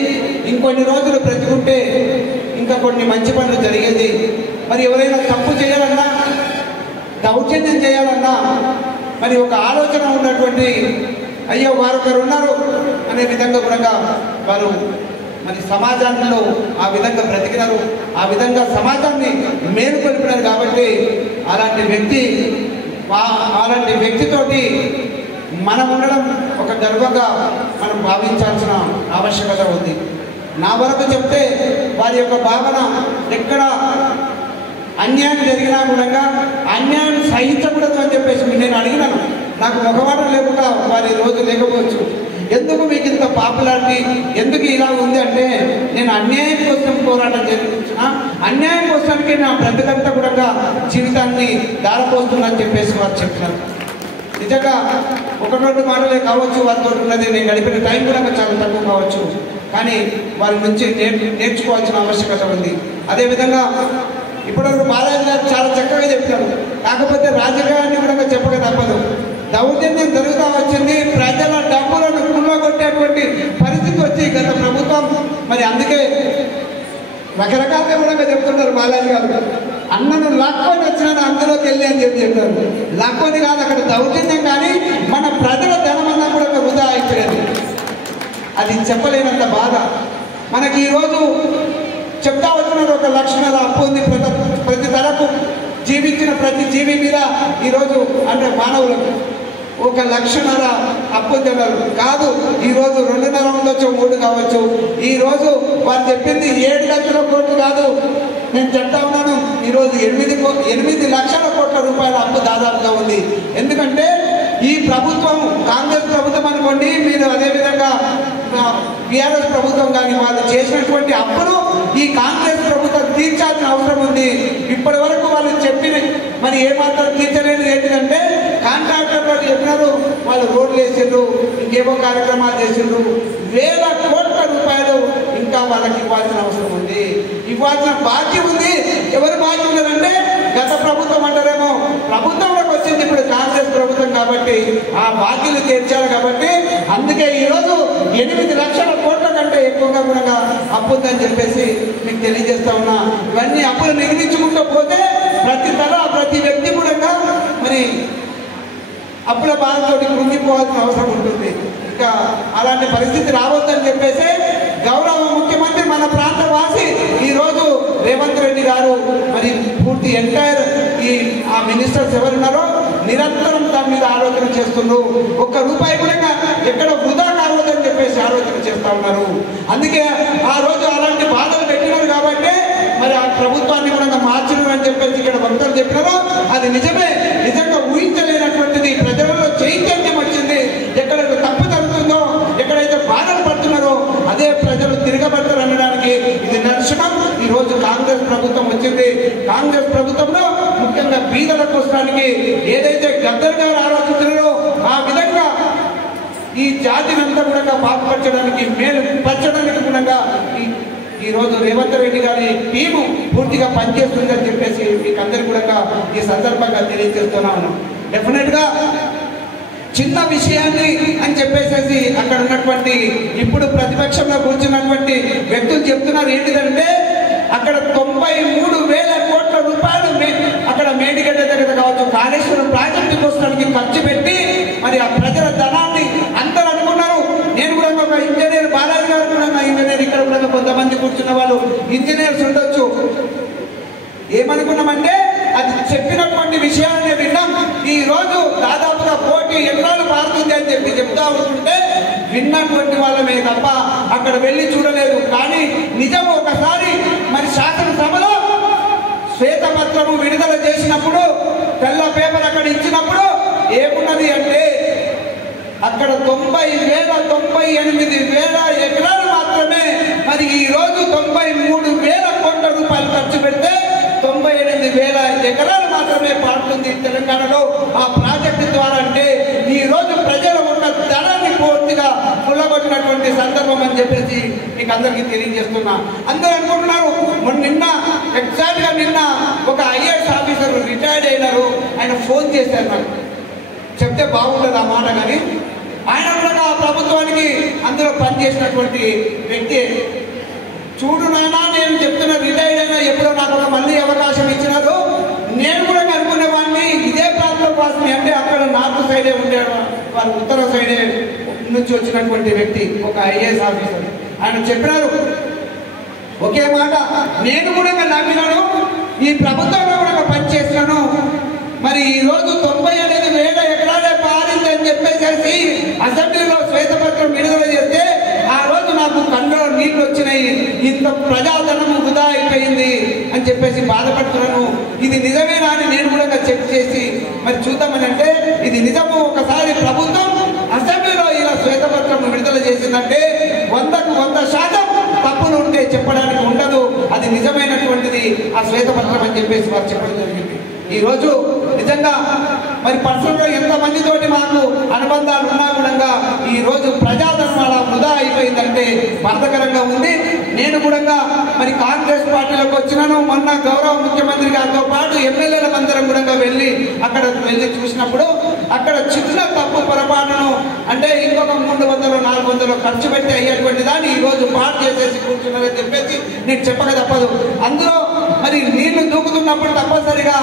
ఇంకొన్ని రోజులు బ్రతికుంటే ఇంకా కొన్ని మంచి పనులు జరిగేది. మరి ఎవరైనా తప్పు చేయాలన్నా, దౌర్జన్యం చేయాలన్నా మరి ఒక ఆలోచన ఉన్నటువంటి అయ్యో వారొకరు ఉన్నారు అనే విధంగా కూడా వారు మరి సమాజంలో ఆ విధంగా బ్రతికినారు, ఆ విధంగా సమాజాన్ని మేలుకొల్పినారు. కాబట్టి అలాంటి వ్యక్తితోటి మనం ఉండడం ఒక గర్వంగా మనం భావించాల్సిన ఆవశ్యకత ఉంది. నా వరకు చెప్తే వారి యొక్క భావన ఎక్కడ అన్యాయం జరిగినా కూడా అన్యాయం సహించకూడదు అని చెప్పేసి నేను అడిగినాను. నాకు మొహమాట లేకుండా వారి రోజు లేకపోవచ్చు. ఎందుకు మీకు ఇంత పాపులారిటీ, ఎందుకు ఇలా ఉంది అంటే నేను అన్యాయం కోసం పోరాటం చేస్తున్నా, అన్యాయం కోసానికి నా బ్రతికంతా కూడా జీవితాన్ని దారిపోస్తుందని చెప్పేసి వారు చెప్తున్నారు. నిజంగా ఒక రెండు మాటలే కావచ్చు వారితో ఉన్నది, నేను గడిపిన టైం కూడా చాలా తక్కువ కావచ్చు, కానీ వారి నుంచి నేర్చుకోవాల్సిన ఆవశ్యకత ఉంది. అదేవిధంగా ఇప్పుడు బాలాజీ గారు చాలా చక్కగా చెప్తారు. కాకపోతే రాజకీయాన్ని కూడా చెప్పక తప్పదు. దౌర్జన్యం జరుగుతూ వచ్చింది, ప్రజల డబ్బులను కుళ్ళగొట్టేటువంటి పరిస్థితి వచ్చి గత ప్రభుత్వం మరి అందుకే రకరకాలుగా కూడా చెప్తున్నారు బాలాజీ గారు. అన్నను లాక్కొని వచ్చినాను అందులోకి వెళ్ళి అని చెప్తారు. లాక్కొని కాదు, అక్కడ దౌర్జన్యం కానీ మన ప్రజల ధనమన్నా కూడా వృధా అయిపోయేది. అది చెప్పలేనంత బాధ మనకి ఈరోజు చెప్తా వచ్చినారు. 1 లక్షన్నర అప్పు ఉంది ప్రతి తరకు జీవించిన ప్రతి జీవి మీద ఈరోజు అంటే మానవులకు 1 లక్షన్నర అప్పు జనాలు కాదు. ఈరోజు 2.5 ఉండొచ్చు, 3 కావచ్చు. ఈరోజు వారు చెప్పింది 7 లక్షల కోట్లు కాదు, నేను చెప్తా ఉన్నాను ఈరోజు 8 లక్షల కోట్ల రూపాయల అప్పు దాదాపుగా ఉంది. ఎందుకంటే ఈ ప్రభుత్వం కాంగ్రెస్ ప్రభుత్వం అనుకోండి, మీరు అదేవిధంగా బీఆర్ఎస్ ప్రభుత్వం కానీ వాళ్ళు చేసినటువంటి అప్పులు ఈ కాంగ్రెస్ ప్రభుత్వం తీర్చాల్సిన అవసరం ఉంది. ఇప్పటి వరకు వాళ్ళు చెప్పిన మరి ఏమాత్రం తీర్చలేదు. ఏంటిదంటే కాంట్రాక్టర్ వాళ్ళు చెప్పినారు, వాళ్ళు రోడ్లు వేసిండ్రు, ఇంకేమో కార్యక్రమాలు చేసిండ్రు. వేల కోట్ల రూపాయలు ఇంకా వాళ్ళకి ఇవ్వాల్సిన అవసరం ఉంది, ఇవ్వాల్సిన బాధ్యత ఉంది. ఎవరు బాధ్యత ఉన్నారంటే గత ప్రభుత్వం అంటారేమో, ప్రభుత్వంలోకి వచ్చింది ఇప్పుడు కాంగ్రెస్ ప్రభుత్వం కాబట్టి ఆ బాధ్యతలు తీర్చారు. కాబట్టి అందుకే ఈరోజు 8 లక్షల కోట్ల కంటే ఎక్కువగా కూడా అప్పు ఉందని చెప్పేసి మీకు తెలియజేస్తా ఉన్నా. ఇవన్నీ అప్పులు నిర్మించుకుంటూ పోతే ప్రతి వ్యక్తి కూడా మరి అప్పుల బాధతోటి కృంగిపోవాల్సిన అవసరం ఉంటుంది. ఇంకా అలాంటి పరిస్థితి రావద్దని చెప్పేసి గౌరవ ముఖ్యమంత్రి మన ప్రాంత వాసి ఈరోజు రేవంత్ రెడ్డి గారు మరి పూర్తి ఎంటైర్ ఆ మినిస్టర్స్ ఎవరున్నారో నిరంతరం దాని మీద ఆలోచన చేస్తున్నారు. 1 రూపాయి కూడా ఎక్కడ వృధా కావద్దని చెప్పేసి ఆలోచన చేస్తా ఉన్నారు. అందుకే ఆ రోజు అలాంటి బాధలు పెట్టినారు కాబట్టి మరి ఆ ప్రభుత్వాన్ని కూడా మార్చినారు అని చెప్పేసి ఇక్కడ భక్తులు చెప్పినారో అది నిజమే. నిజంగా ఊహించలేనటువంటిది ప్రజలలో చైతన్యం వచ్చింది. ఎక్కడైతే తప్పు జరుగుతుందో, ఎక్కడైతే బాధలు పడుతున్నారో అదే ప్రజలు తిరగబడతారు అనడానికి ఇది నిదర్శనం. ఈరోజు కాంగ్రెస్ ప్రభుత్వం వచ్చింది. కాంగ్రెస్ ప్రభుత్వంలో ముఖ్యంగా బీదల కోసానికి ఏదైతే గద్దర్ గారు ఆలోచించారో ఆ విధంగా ఈ జాతిని అంతా కూడా బాగుపరచడానికి, మేలు పరచడానికి కూడా ఈరోజు రేవంత్ రెడ్డి గారి టీము పూర్తిగా పనిచేస్తుందని చెప్పేసి మీకు అందరికీ కూడా ఈ సందర్భంగా తెలియజేస్తున్నాను. డెఫినెట్గా చిన్న విషయాన్ని అని చెప్పేసి అక్కడ ఉన్నటువంటి ఇప్పుడు ప్రతిపక్షంలో కూర్చున్నటువంటి వ్యక్తులు చెప్తున్నారు. ఏంటిదంటే అక్కడ 93,000 కోట్ల రూపాయలు అక్కడ మేడిగడ్డ దగ్గర కావచ్చు కాళేశ్వరం ప్రాజెక్టు కోసానికి ఖర్చు పెట్టి మరి ఆ ప్రజల ధనాన్ని అందరూ అనుకున్నారు. నేను కూడా ఒక ఇంజనీర్, బాలాజీ గారు కూడా నా ఇంజనీర్, ఇక్కడ కూడా కొంతమంది కూర్చున్న వాళ్ళు ఇంజనీర్స్ ఉండొచ్చు. ఏమనుకున్నామంటే అది చెప్పినటువంటి విషయాన్ని విన్నాం. ఈ రోజు దాదాపుగా 1 కోటి ఎకరాలు మారుతుంది అని చెప్తా ఉంటుంటే విన్నటువంటి వాళ్ళమే తప్ప అక్కడ వెళ్ళి చూడలేదు. కానీ నిజం ఒకసారి మరి శాసనసభలో శ్వేతపత్రము విడుదల చేసినప్పుడు తెల్ల పేపర్ అక్కడ ఇచ్చినప్పుడు ఏమున్నది అంటే అక్కడ 98,000 ఎకరాలు మాత్రమే. మరి ఈ రోజు 93,000 కోట్ల రూపాయలు ఖర్చు పెడితే 98,000 ఎకరాలు మాత్రమే పాడుతుంది తెలంగాణలో ఆ ప్రాజెక్టు ద్వారా. అంటే ఈ రోజు ప్రజల ఉన్న ధనాన్ని పూర్తిగా పుల్లగొట్టినటువంటి సందర్భం అని చెప్పేసి మీకు అందరికీ తెలియజేస్తున్నా. అందరూ అనుకుంటున్నారు నిన్న ఎగ్జాక్ట్ గా నిన్న ఒక ఐఏఎస్ ఆఫీసర్ రిటైర్డ్ అయినారు, ఆయన ఫోన్ చేశారు నాకు, చెప్తే బాగుంటుంది ఆ మాట. కానీ ఆయన కూడా ఆ ప్రభుత్వానికి అందులో పనిచేసినటువంటి వ్యక్తి. చూడు నాయనా, నేను చెప్తున్నా రిటైర్డ్ అయినా ఎప్పుడో నాకు మళ్ళీ అవకాశం ఇచ్చినారు. నేను కూడా అనుకునేవాడిని ఇదే ప్రాంతం వాసిని, అంటే అక్కడ నార్త్ సైడే ఉండే వాళ్ళు ఉత్తర సైడే నుంచి వచ్చినటువంటి వ్యక్తి, ఒక ఐఏఎస్ ఆఫీసర్. ఆయన చెప్పినారు ఒకే మాట, నేను కూడా నమ్మినాను, ఈ ప్రభుత్వంలో కూడా పనిచేస్తున్నాను. మరి ఈ రోజు 98,000 ఎకరాలే పారింది అని చెప్పేసి అసెంబ్లీలో శ్వేతపత్రం విడుదల చేస్తే ఆ రోజు నాకు కళ్ళలో నీళ్లు వచ్చినాయి. ఇంత ప్రజాధనం వృధా అయిపోయింది అని చెప్పేసి బాధపడుతున్నాను. ఇది నిజమేనా అని నేను కూడా చెక్ చేసి మరి చూద్దామని అంటే ఇది నిజము. ఒకసారి ప్రభుత్వం అసెంబ్లీలో ఇలా శ్వేతపత్రం విడుదల చేసిందంటే 100% తప్పులు ఉంటే చెప్పడానికి ఉండదు. అది నిజమైనటువంటిది ఆ శ్వేతపత్రం అని చెప్పేసి వారు చెప్పడం జరిగింది. ఈ రోజు నిజంగా మరి పర్సనల్గా ఎంతమందితోటి మాకు అనుబంధాలు ఉన్నా కూడా ఈ రోజు ప్రజాధనం అలా వృధా అయిపోయిందంటే బాధకరంగా ఉంది. నేను కూడా మరి కాంగ్రెస్ పార్టీలోకి వచ్చినాను. మొన్న గౌరవ ముఖ్యమంత్రి గారితో పాటు ఎమ్మెల్యేల మందిరం కూడా వెళ్ళి చూసినప్పుడు అక్కడ చిన్న తప్పు పొరపాటును అంటే ఇంకొక 300-400 ఖర్చు పెట్టి అయ్యేటువంటి దాన్ని ఈ రోజు పాటు చేసేసి కూర్చున్నారని చెప్పేసి నేను చెప్పక తప్పదు. అందులో మరి నీళ్లు దూకుతున్నప్పుడు తప్పనిసరిగా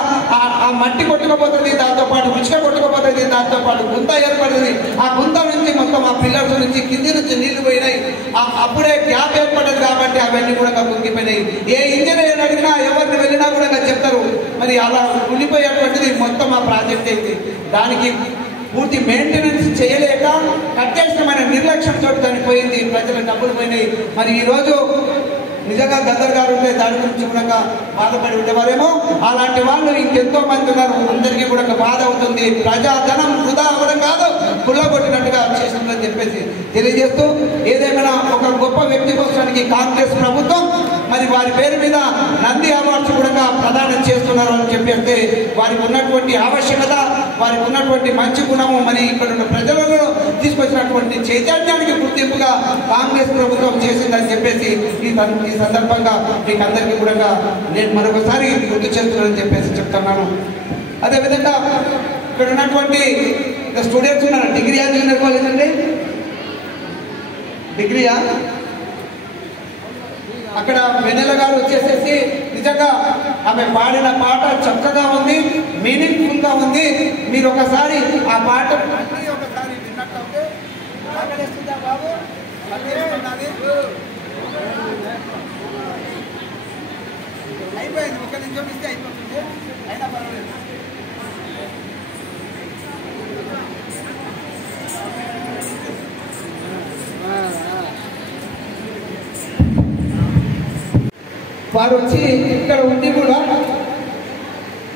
ఆ మట్టి కొట్టుకుపోతుంది, దాంతో పాటు ఉచిక కొట్టుకుపోతుంది, దాంతో పాటు గుంత ఏర్పడుతుంది. ఆ గుంత నుంచి మొత్తం ఆ పిల్లర్స్ నుంచి కింది నుంచి నీళ్లు పోయినాయి. అప్పుడే గ్యాప్ ఏర్పడదు కాబట్టి అవన్నీ కూడా కుంగిపోయినాయి. ఏ ఇంజనీర్ అడిగినా ఎవరిని వెళ్ళినా కూడా చెప్తారు మరి అలా ఉండిపోయేటువంటిది మొత్తం ఆ ప్రాజెక్ట్ అయింది. దానికి పూర్తి మెయింటెనెన్స్ చేయలేక కట్టేసిన నిర్లక్ష్యంతో దానికి పోయింది, ప్రజల డబ్బులు పోయినాయి. మరి ఈరోజు నిజంగా గద్దర్ గారు ఉంటే దాని గురించి కూడా బాధపడి ఉండేవారేమో. అలాంటి వాళ్ళు ఇంకెంతో మంది ఉన్నారు, అందరికీ కూడా బాధ అవుతుంది. ప్రజాధనం వృధా అవ్వడం కాదు, పుల్లగొట్టినట్టుగా చేసిందని చెప్పేసి తెలియజేస్తూ ఏదేమైనా ఒక గొప్ప వ్యక్తి కోసానికి కాంగ్రెస్ ప్రభుత్వం మరి వారి పేరు మీద నంది అవార్డ్స్ కూడా ప్రదానం చేస్తున్నారు అని చెప్పేస్తే వారికి ఉన్నటువంటి ఆవశ్యకత, వారికి ఉన్నటువంటి మంచి గుణము మరి ఇక్కడ ఉన్న ప్రజలలో తీసుకొచ్చినటువంటి చైతన్యానికి గుర్తింపుగా కాంగ్రెస్ ప్రభుత్వం చేసిందని చెప్పేసి ఈ సందర్భంగా మీకు అందరికీ కూడా నేను మరొకసారి గుర్తు చేస్తున్నానని చెప్పేసి చెప్తున్నాను. అదేవిధంగా ఇక్కడ ఉన్నటువంటి స్టూడెంట్స్ ఉన్నారు. డిగ్రీయా జూనియర్ కాలేజ్ అండి? డిగ్రీయా? అక్కడ వెన్నెల గారు వచ్చేసేసి నిజంగా ఆమె పాడిన పాట చక్కగా ఉంది, మీనింగ్ఫుల్ గా ఉంది. మీరు ఒకసారి ఆ పాట ఒకసారి విన్నట్లయితే బాబు అయిపోయింది, ఒక నిమిషం ఇస్తే అయిపోతుంది, అయినా పర్వాలేదు. వారు వచ్చి ఇక్కడ ఉండి కూడా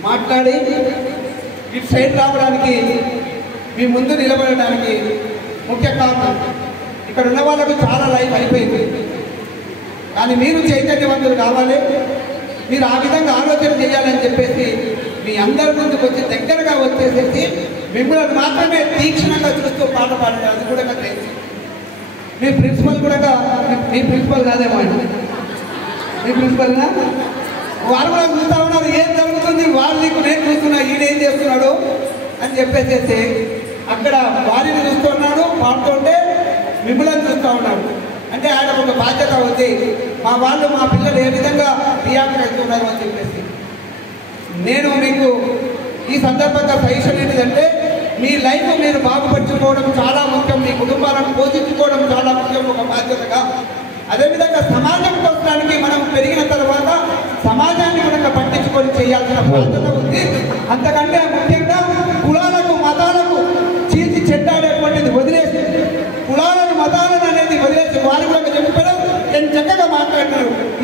మాట్లాడి ఇటు సైడ్ రావడానికి మీ ముందు నిలబడడానికి ముఖ్య కారణం ఇక్కడ ఉన్న వాళ్ళకు చాలా లైఫ్ అయిపోయింది. కానీ మీరు చైతన్యవంతులు కావాలి, మీరు ఆ విధంగా ఆలోచన చేయాలని చెప్పేసి మీ అందరి ముందుకు వచ్చి దగ్గరగా వచ్చేసేసి మిమ్మల్ని మాత్రమే తీక్షణంగా చూస్తూ పాట పాడారు. అది కూడా తెలిసి మీ ప్రిన్సిపల్ కూడా మీ ప్రిన్సిపల్ కాదేమో అండి, మీ ప్రిన్సిపల్గా వారు కూడా చూస్తూ ఉన్నారు ఏం జరుగుతుంది, వాళ్ళు నీకు నేను చూస్తున్నా ఈయనేం చేస్తున్నాడు అని చెప్పేసి అక్కడ వారిని చూస్తున్నాడు, పాడుతుంటే మిమ్మల్ని చూస్తూ ఉన్నాడు. అంటే ఆయన ఒక బాధ్యత ఉంది, మా వాళ్ళు మా పిల్లలు ఏ విధంగా రియాక్ట్ అవుతున్నారు అని చెప్పేసి. నేను మీకు ఈ సందర్భంగా సజెషన్ ఏంటంటే మీ లైఫ్ మీరు బాగుపరుచుకోవడం చాలా ముఖ్యం, మీ కుటుంబాలను పోషించుకోవడం చాలా ముఖ్యం ఒక బాధ్యతగా. అదేవిధంగా సమాజం కోసడానికి మనం పెరిగిన తర్వాత సమాజాన్ని కూడా పట్టించుకొని చేయాల్సిన బాధ్యత ఉంది. అంతకంటే ముఖ్యంగా కులాలకు మతాలకు చీల్చి చెడ్డాడేటువంటిది వదిలేసి కులాలను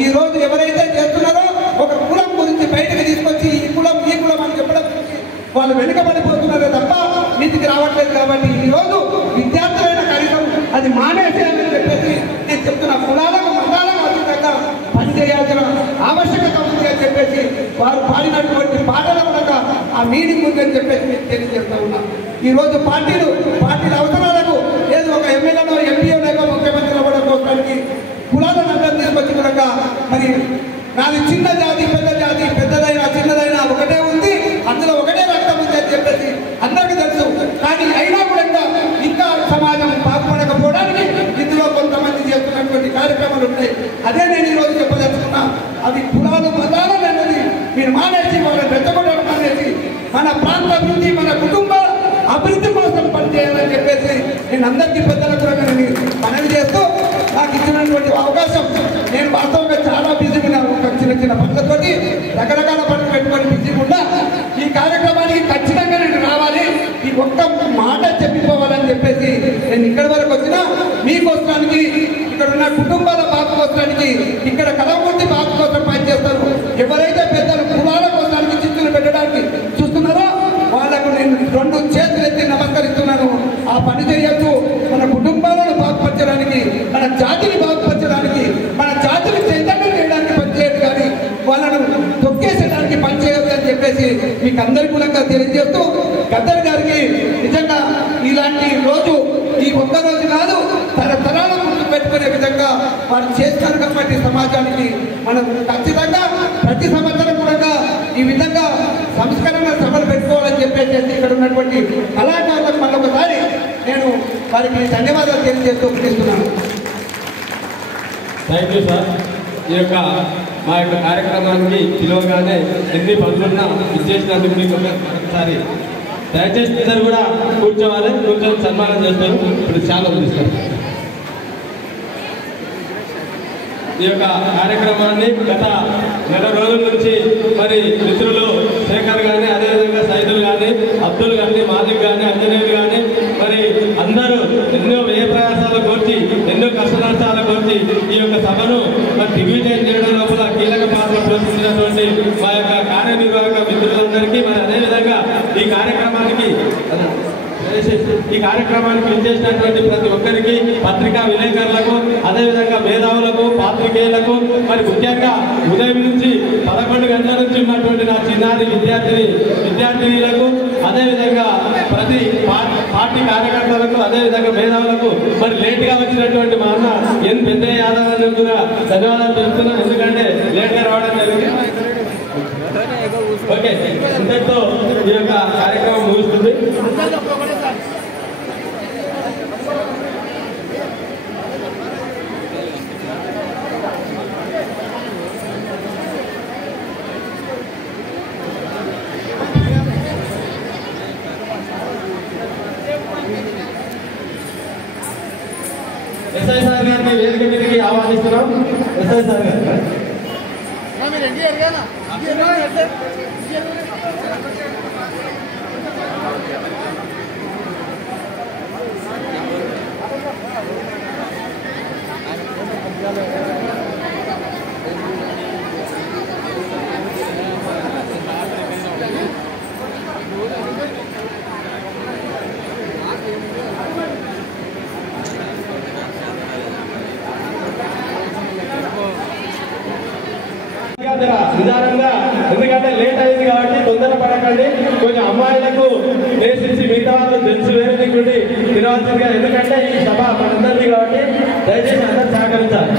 ఈ రోజు ఎవరైతే చేస్తున్నారో ఒక కులం గురించి బయటకు తీసుకొచ్చి ఈ కులం అని చెప్పడం గురించి వాళ్ళు వెనుకబడిపోతున్నారే తప్ప నీతికి రావట్లేదు. కాబట్టి ఈ రోజు విద్యార్థులైన కనీసం అది మానేసేయాలని చెప్పేసి నేను చెప్తున్నా. కులాలకు మతాలకు అతీతంగా పనిచేయాల్సిన ఆవశ్యకత ఉంది అని చెప్పేసి వారు పాడినటువంటి పాటల వల్ల ఆ మీనింగ్ ఉందని చెప్పేసి నేను తెలియజేస్తా ఉన్నా. ఈ రోజు పార్టీల అవసరాలకు ఏదో ఒక ఎమ్మెల్యేనో ఎంపీఓ లేక ముఖ్యమంత్రి అవ్వడం కోసడానికి కులాలను అడ్డం తీసుకొచ్చి కూడా మరి నాది చిన్న జాతి పెద్ద జాతి పెద్దదైనా చిన్నదైనా ఒకటే ఉంది, అందులో ఒకటే రక్తం ఉంది అని చెప్పేసి అందరికీ తెలుసు. కానీ అయినా కూడా ఇంకా సమాజం బాగుపడకపోవడానికి ఇందులో కొంతమంది చేస్తున్నటువంటి కార్యక్రమాలు ఉంటాయి. అదే నేను ఈరోజు చెప్పదలుచుకున్నా. అది కులాలు మతాలు అనేది మీరు మానేసి వాళ్ళని రెచ్చగొట్టడం మానేసి మన ప్రాంత అభివృద్ధి మన కుటుంబ అభివృద్ధి కోసం పనిచేయాలని చెప్పేసి నేను అందరికీ పెద్దలకు కూడా మనవి చేస్తూ నాకు ఇచ్చినటువంటి అవకాశం నేను వాస్తవంగా చాలా బిజీగా ఉన్నాను. ఒక చిన్న పనులతోటి రకరకాల పనులు పెట్టుకొని బిజీగా ఉన్నా. ఈ కార్యక్రమానికి ఖచ్చితంగా నేను రావాలి, ఈ ఒక్క మాట చెప్పిపోవాలని చెప్పేసి నేను ఇక్కడి వరకు వచ్చినా మీకోసానికి ఇక్కడ ఉన్న కుటుంబాల బాగు కోసానికి ఇక్కడ కళామూర్తి బాగు కోసం పనిచేస్తారు. ఎవరైతే పెద్దలు కులాల కోసానికి చిత్తులు పెట్టడానికి చూస్తున్నారో వాళ్లకు నేను 2 చేతులు ఎత్తి నమస్కరిస్తున్నాను. ఆ పని చేయొచ్చు. మన కుటుంబాలను బాగుపరచడానికి, మన జాతిని బాగుపరచడానికి, మన జాతిని చైతన్యం చేయడానికి పనిచేయదు కానీ వాళ్ళను తొక్కేసేయడానికి పనిచేయొద్దు అని చెప్పేసి మీకు అందరికీ కూడా తెలియజేస్తూ గద్దర్ గారికి నిజంగా ఇలాంటి రోజు ఈ ఒక్క రోజు కాదు తరతరాల ముందు పెట్టుకునే విధంగా వారు చేస్తారు. కాబట్టి సమాజానికి మనం ఖచ్చితంగా ప్రతి సంవత్సరం కూడా ఈ విధంగా సంస్కరణ సభలు పెట్టుకోవాలని చెప్పేసి ఇక్కడ ఉన్నటువంటి కళాకారులకు మరొకసారి నేను వారికి ధన్యవాదాలు తెలియజేస్తూ ముగిస్తున్నాను. Thank you sir. ఈ యొక్క మా యొక్క కార్యక్రమానికి పిలువగానే ఎన్ని పనులున్నా ఇచ్చేసినందుకు మీకు ఒకసారి దయచేసి అందరూ కూడా కూర్చోవాలి. కూర్చొని సన్మానం చేస్తారు. ఇప్పుడు చాలా చూస్తారు. ఈ యొక్క కార్యక్రమాన్ని గత నెల రోజుల నుంచి మరి మిత్రులు శేఖర్ కానీ అదేవిధంగా సైదులు కానీ అబ్దుల్ కానీ మాలిక్ కానీ అంజనేయులు కానీ మరి అందరూ ఎన్నో వ్యయ ప్రయాసాలు కోర్చి ఎన్నో కష్ట నష్టాలు కోర్చి ఈ యొక్క సభను మరి దిగ్విజయం చేయడం లోపల కీలక పాత్ర పోషించినటువంటి మా యొక్క కార్యనిర్వాహక మిత్రులందరికీ మరి అదేవిధంగా ఈ కార్యక్రమానికి విచ్చేసినటువంటి ప్రతి ఒక్కరికి పత్రికా విలేకరులకు అదేవిధంగా మేధావులకు పాత్రికేయులకు మరి ముఖ్యంగా ఉదయం నుంచి 11 గంటల నుంచి ఉన్నటువంటి నా చిన్నారి విద్యార్థినీలకు అదేవిధంగా ప్రతి పార్టీ కార్యకర్తలకు అదేవిధంగా మేధావులకు మరి లేట్గా వచ్చినటువంటి మా అన్న ఎన్ పెద్ద యాదవ్ కూడా ధన్యవాదాలు తెలుపుతున్నాను. ఎందుకంటే లేట్గా రావడం జరిగింది. ఓకే, ఇంతటితో ఈ యొక్క కార్యక్రమం ముగుస్తుంది. ఎస్ఐ సార్ గారిని వేదిక మీదకి ఆహ్వానిస్తున్నాం. ఎస్ఐ సార్ గారు నిదానంగా, ఎందుకంటే లేట్ అయింది కాబట్టి తొందర పడకండి. కొంచెం అమ్మాయిలకు నేర్పించి మిగతా వాళ్ళు తెలుసు వేరే దిగుండి తినవలసిందిగా. ఎందుకంటే ఈ సభ మనందరిది కాబట్టి దయచేసి అందరూ సహకరించాలి.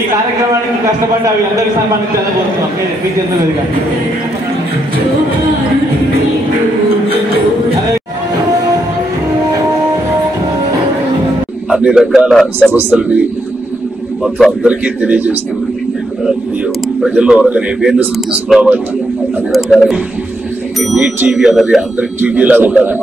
ఈ కార్యక్రమానికి కష్టపడ్డ అవి అందరికీ సన్మానించబోతున్నాం. అన్ని రకాల సమస్యలని మొత్తం అందరికీ తెలియజేస్తూ ప్రజల్లో ఒకరి అవేర్నెస్ తీసుకురావాలి. అన్ని రకాల మీ టీవీ అనేది అందరికి టీవీ లాగా ఉండాలి.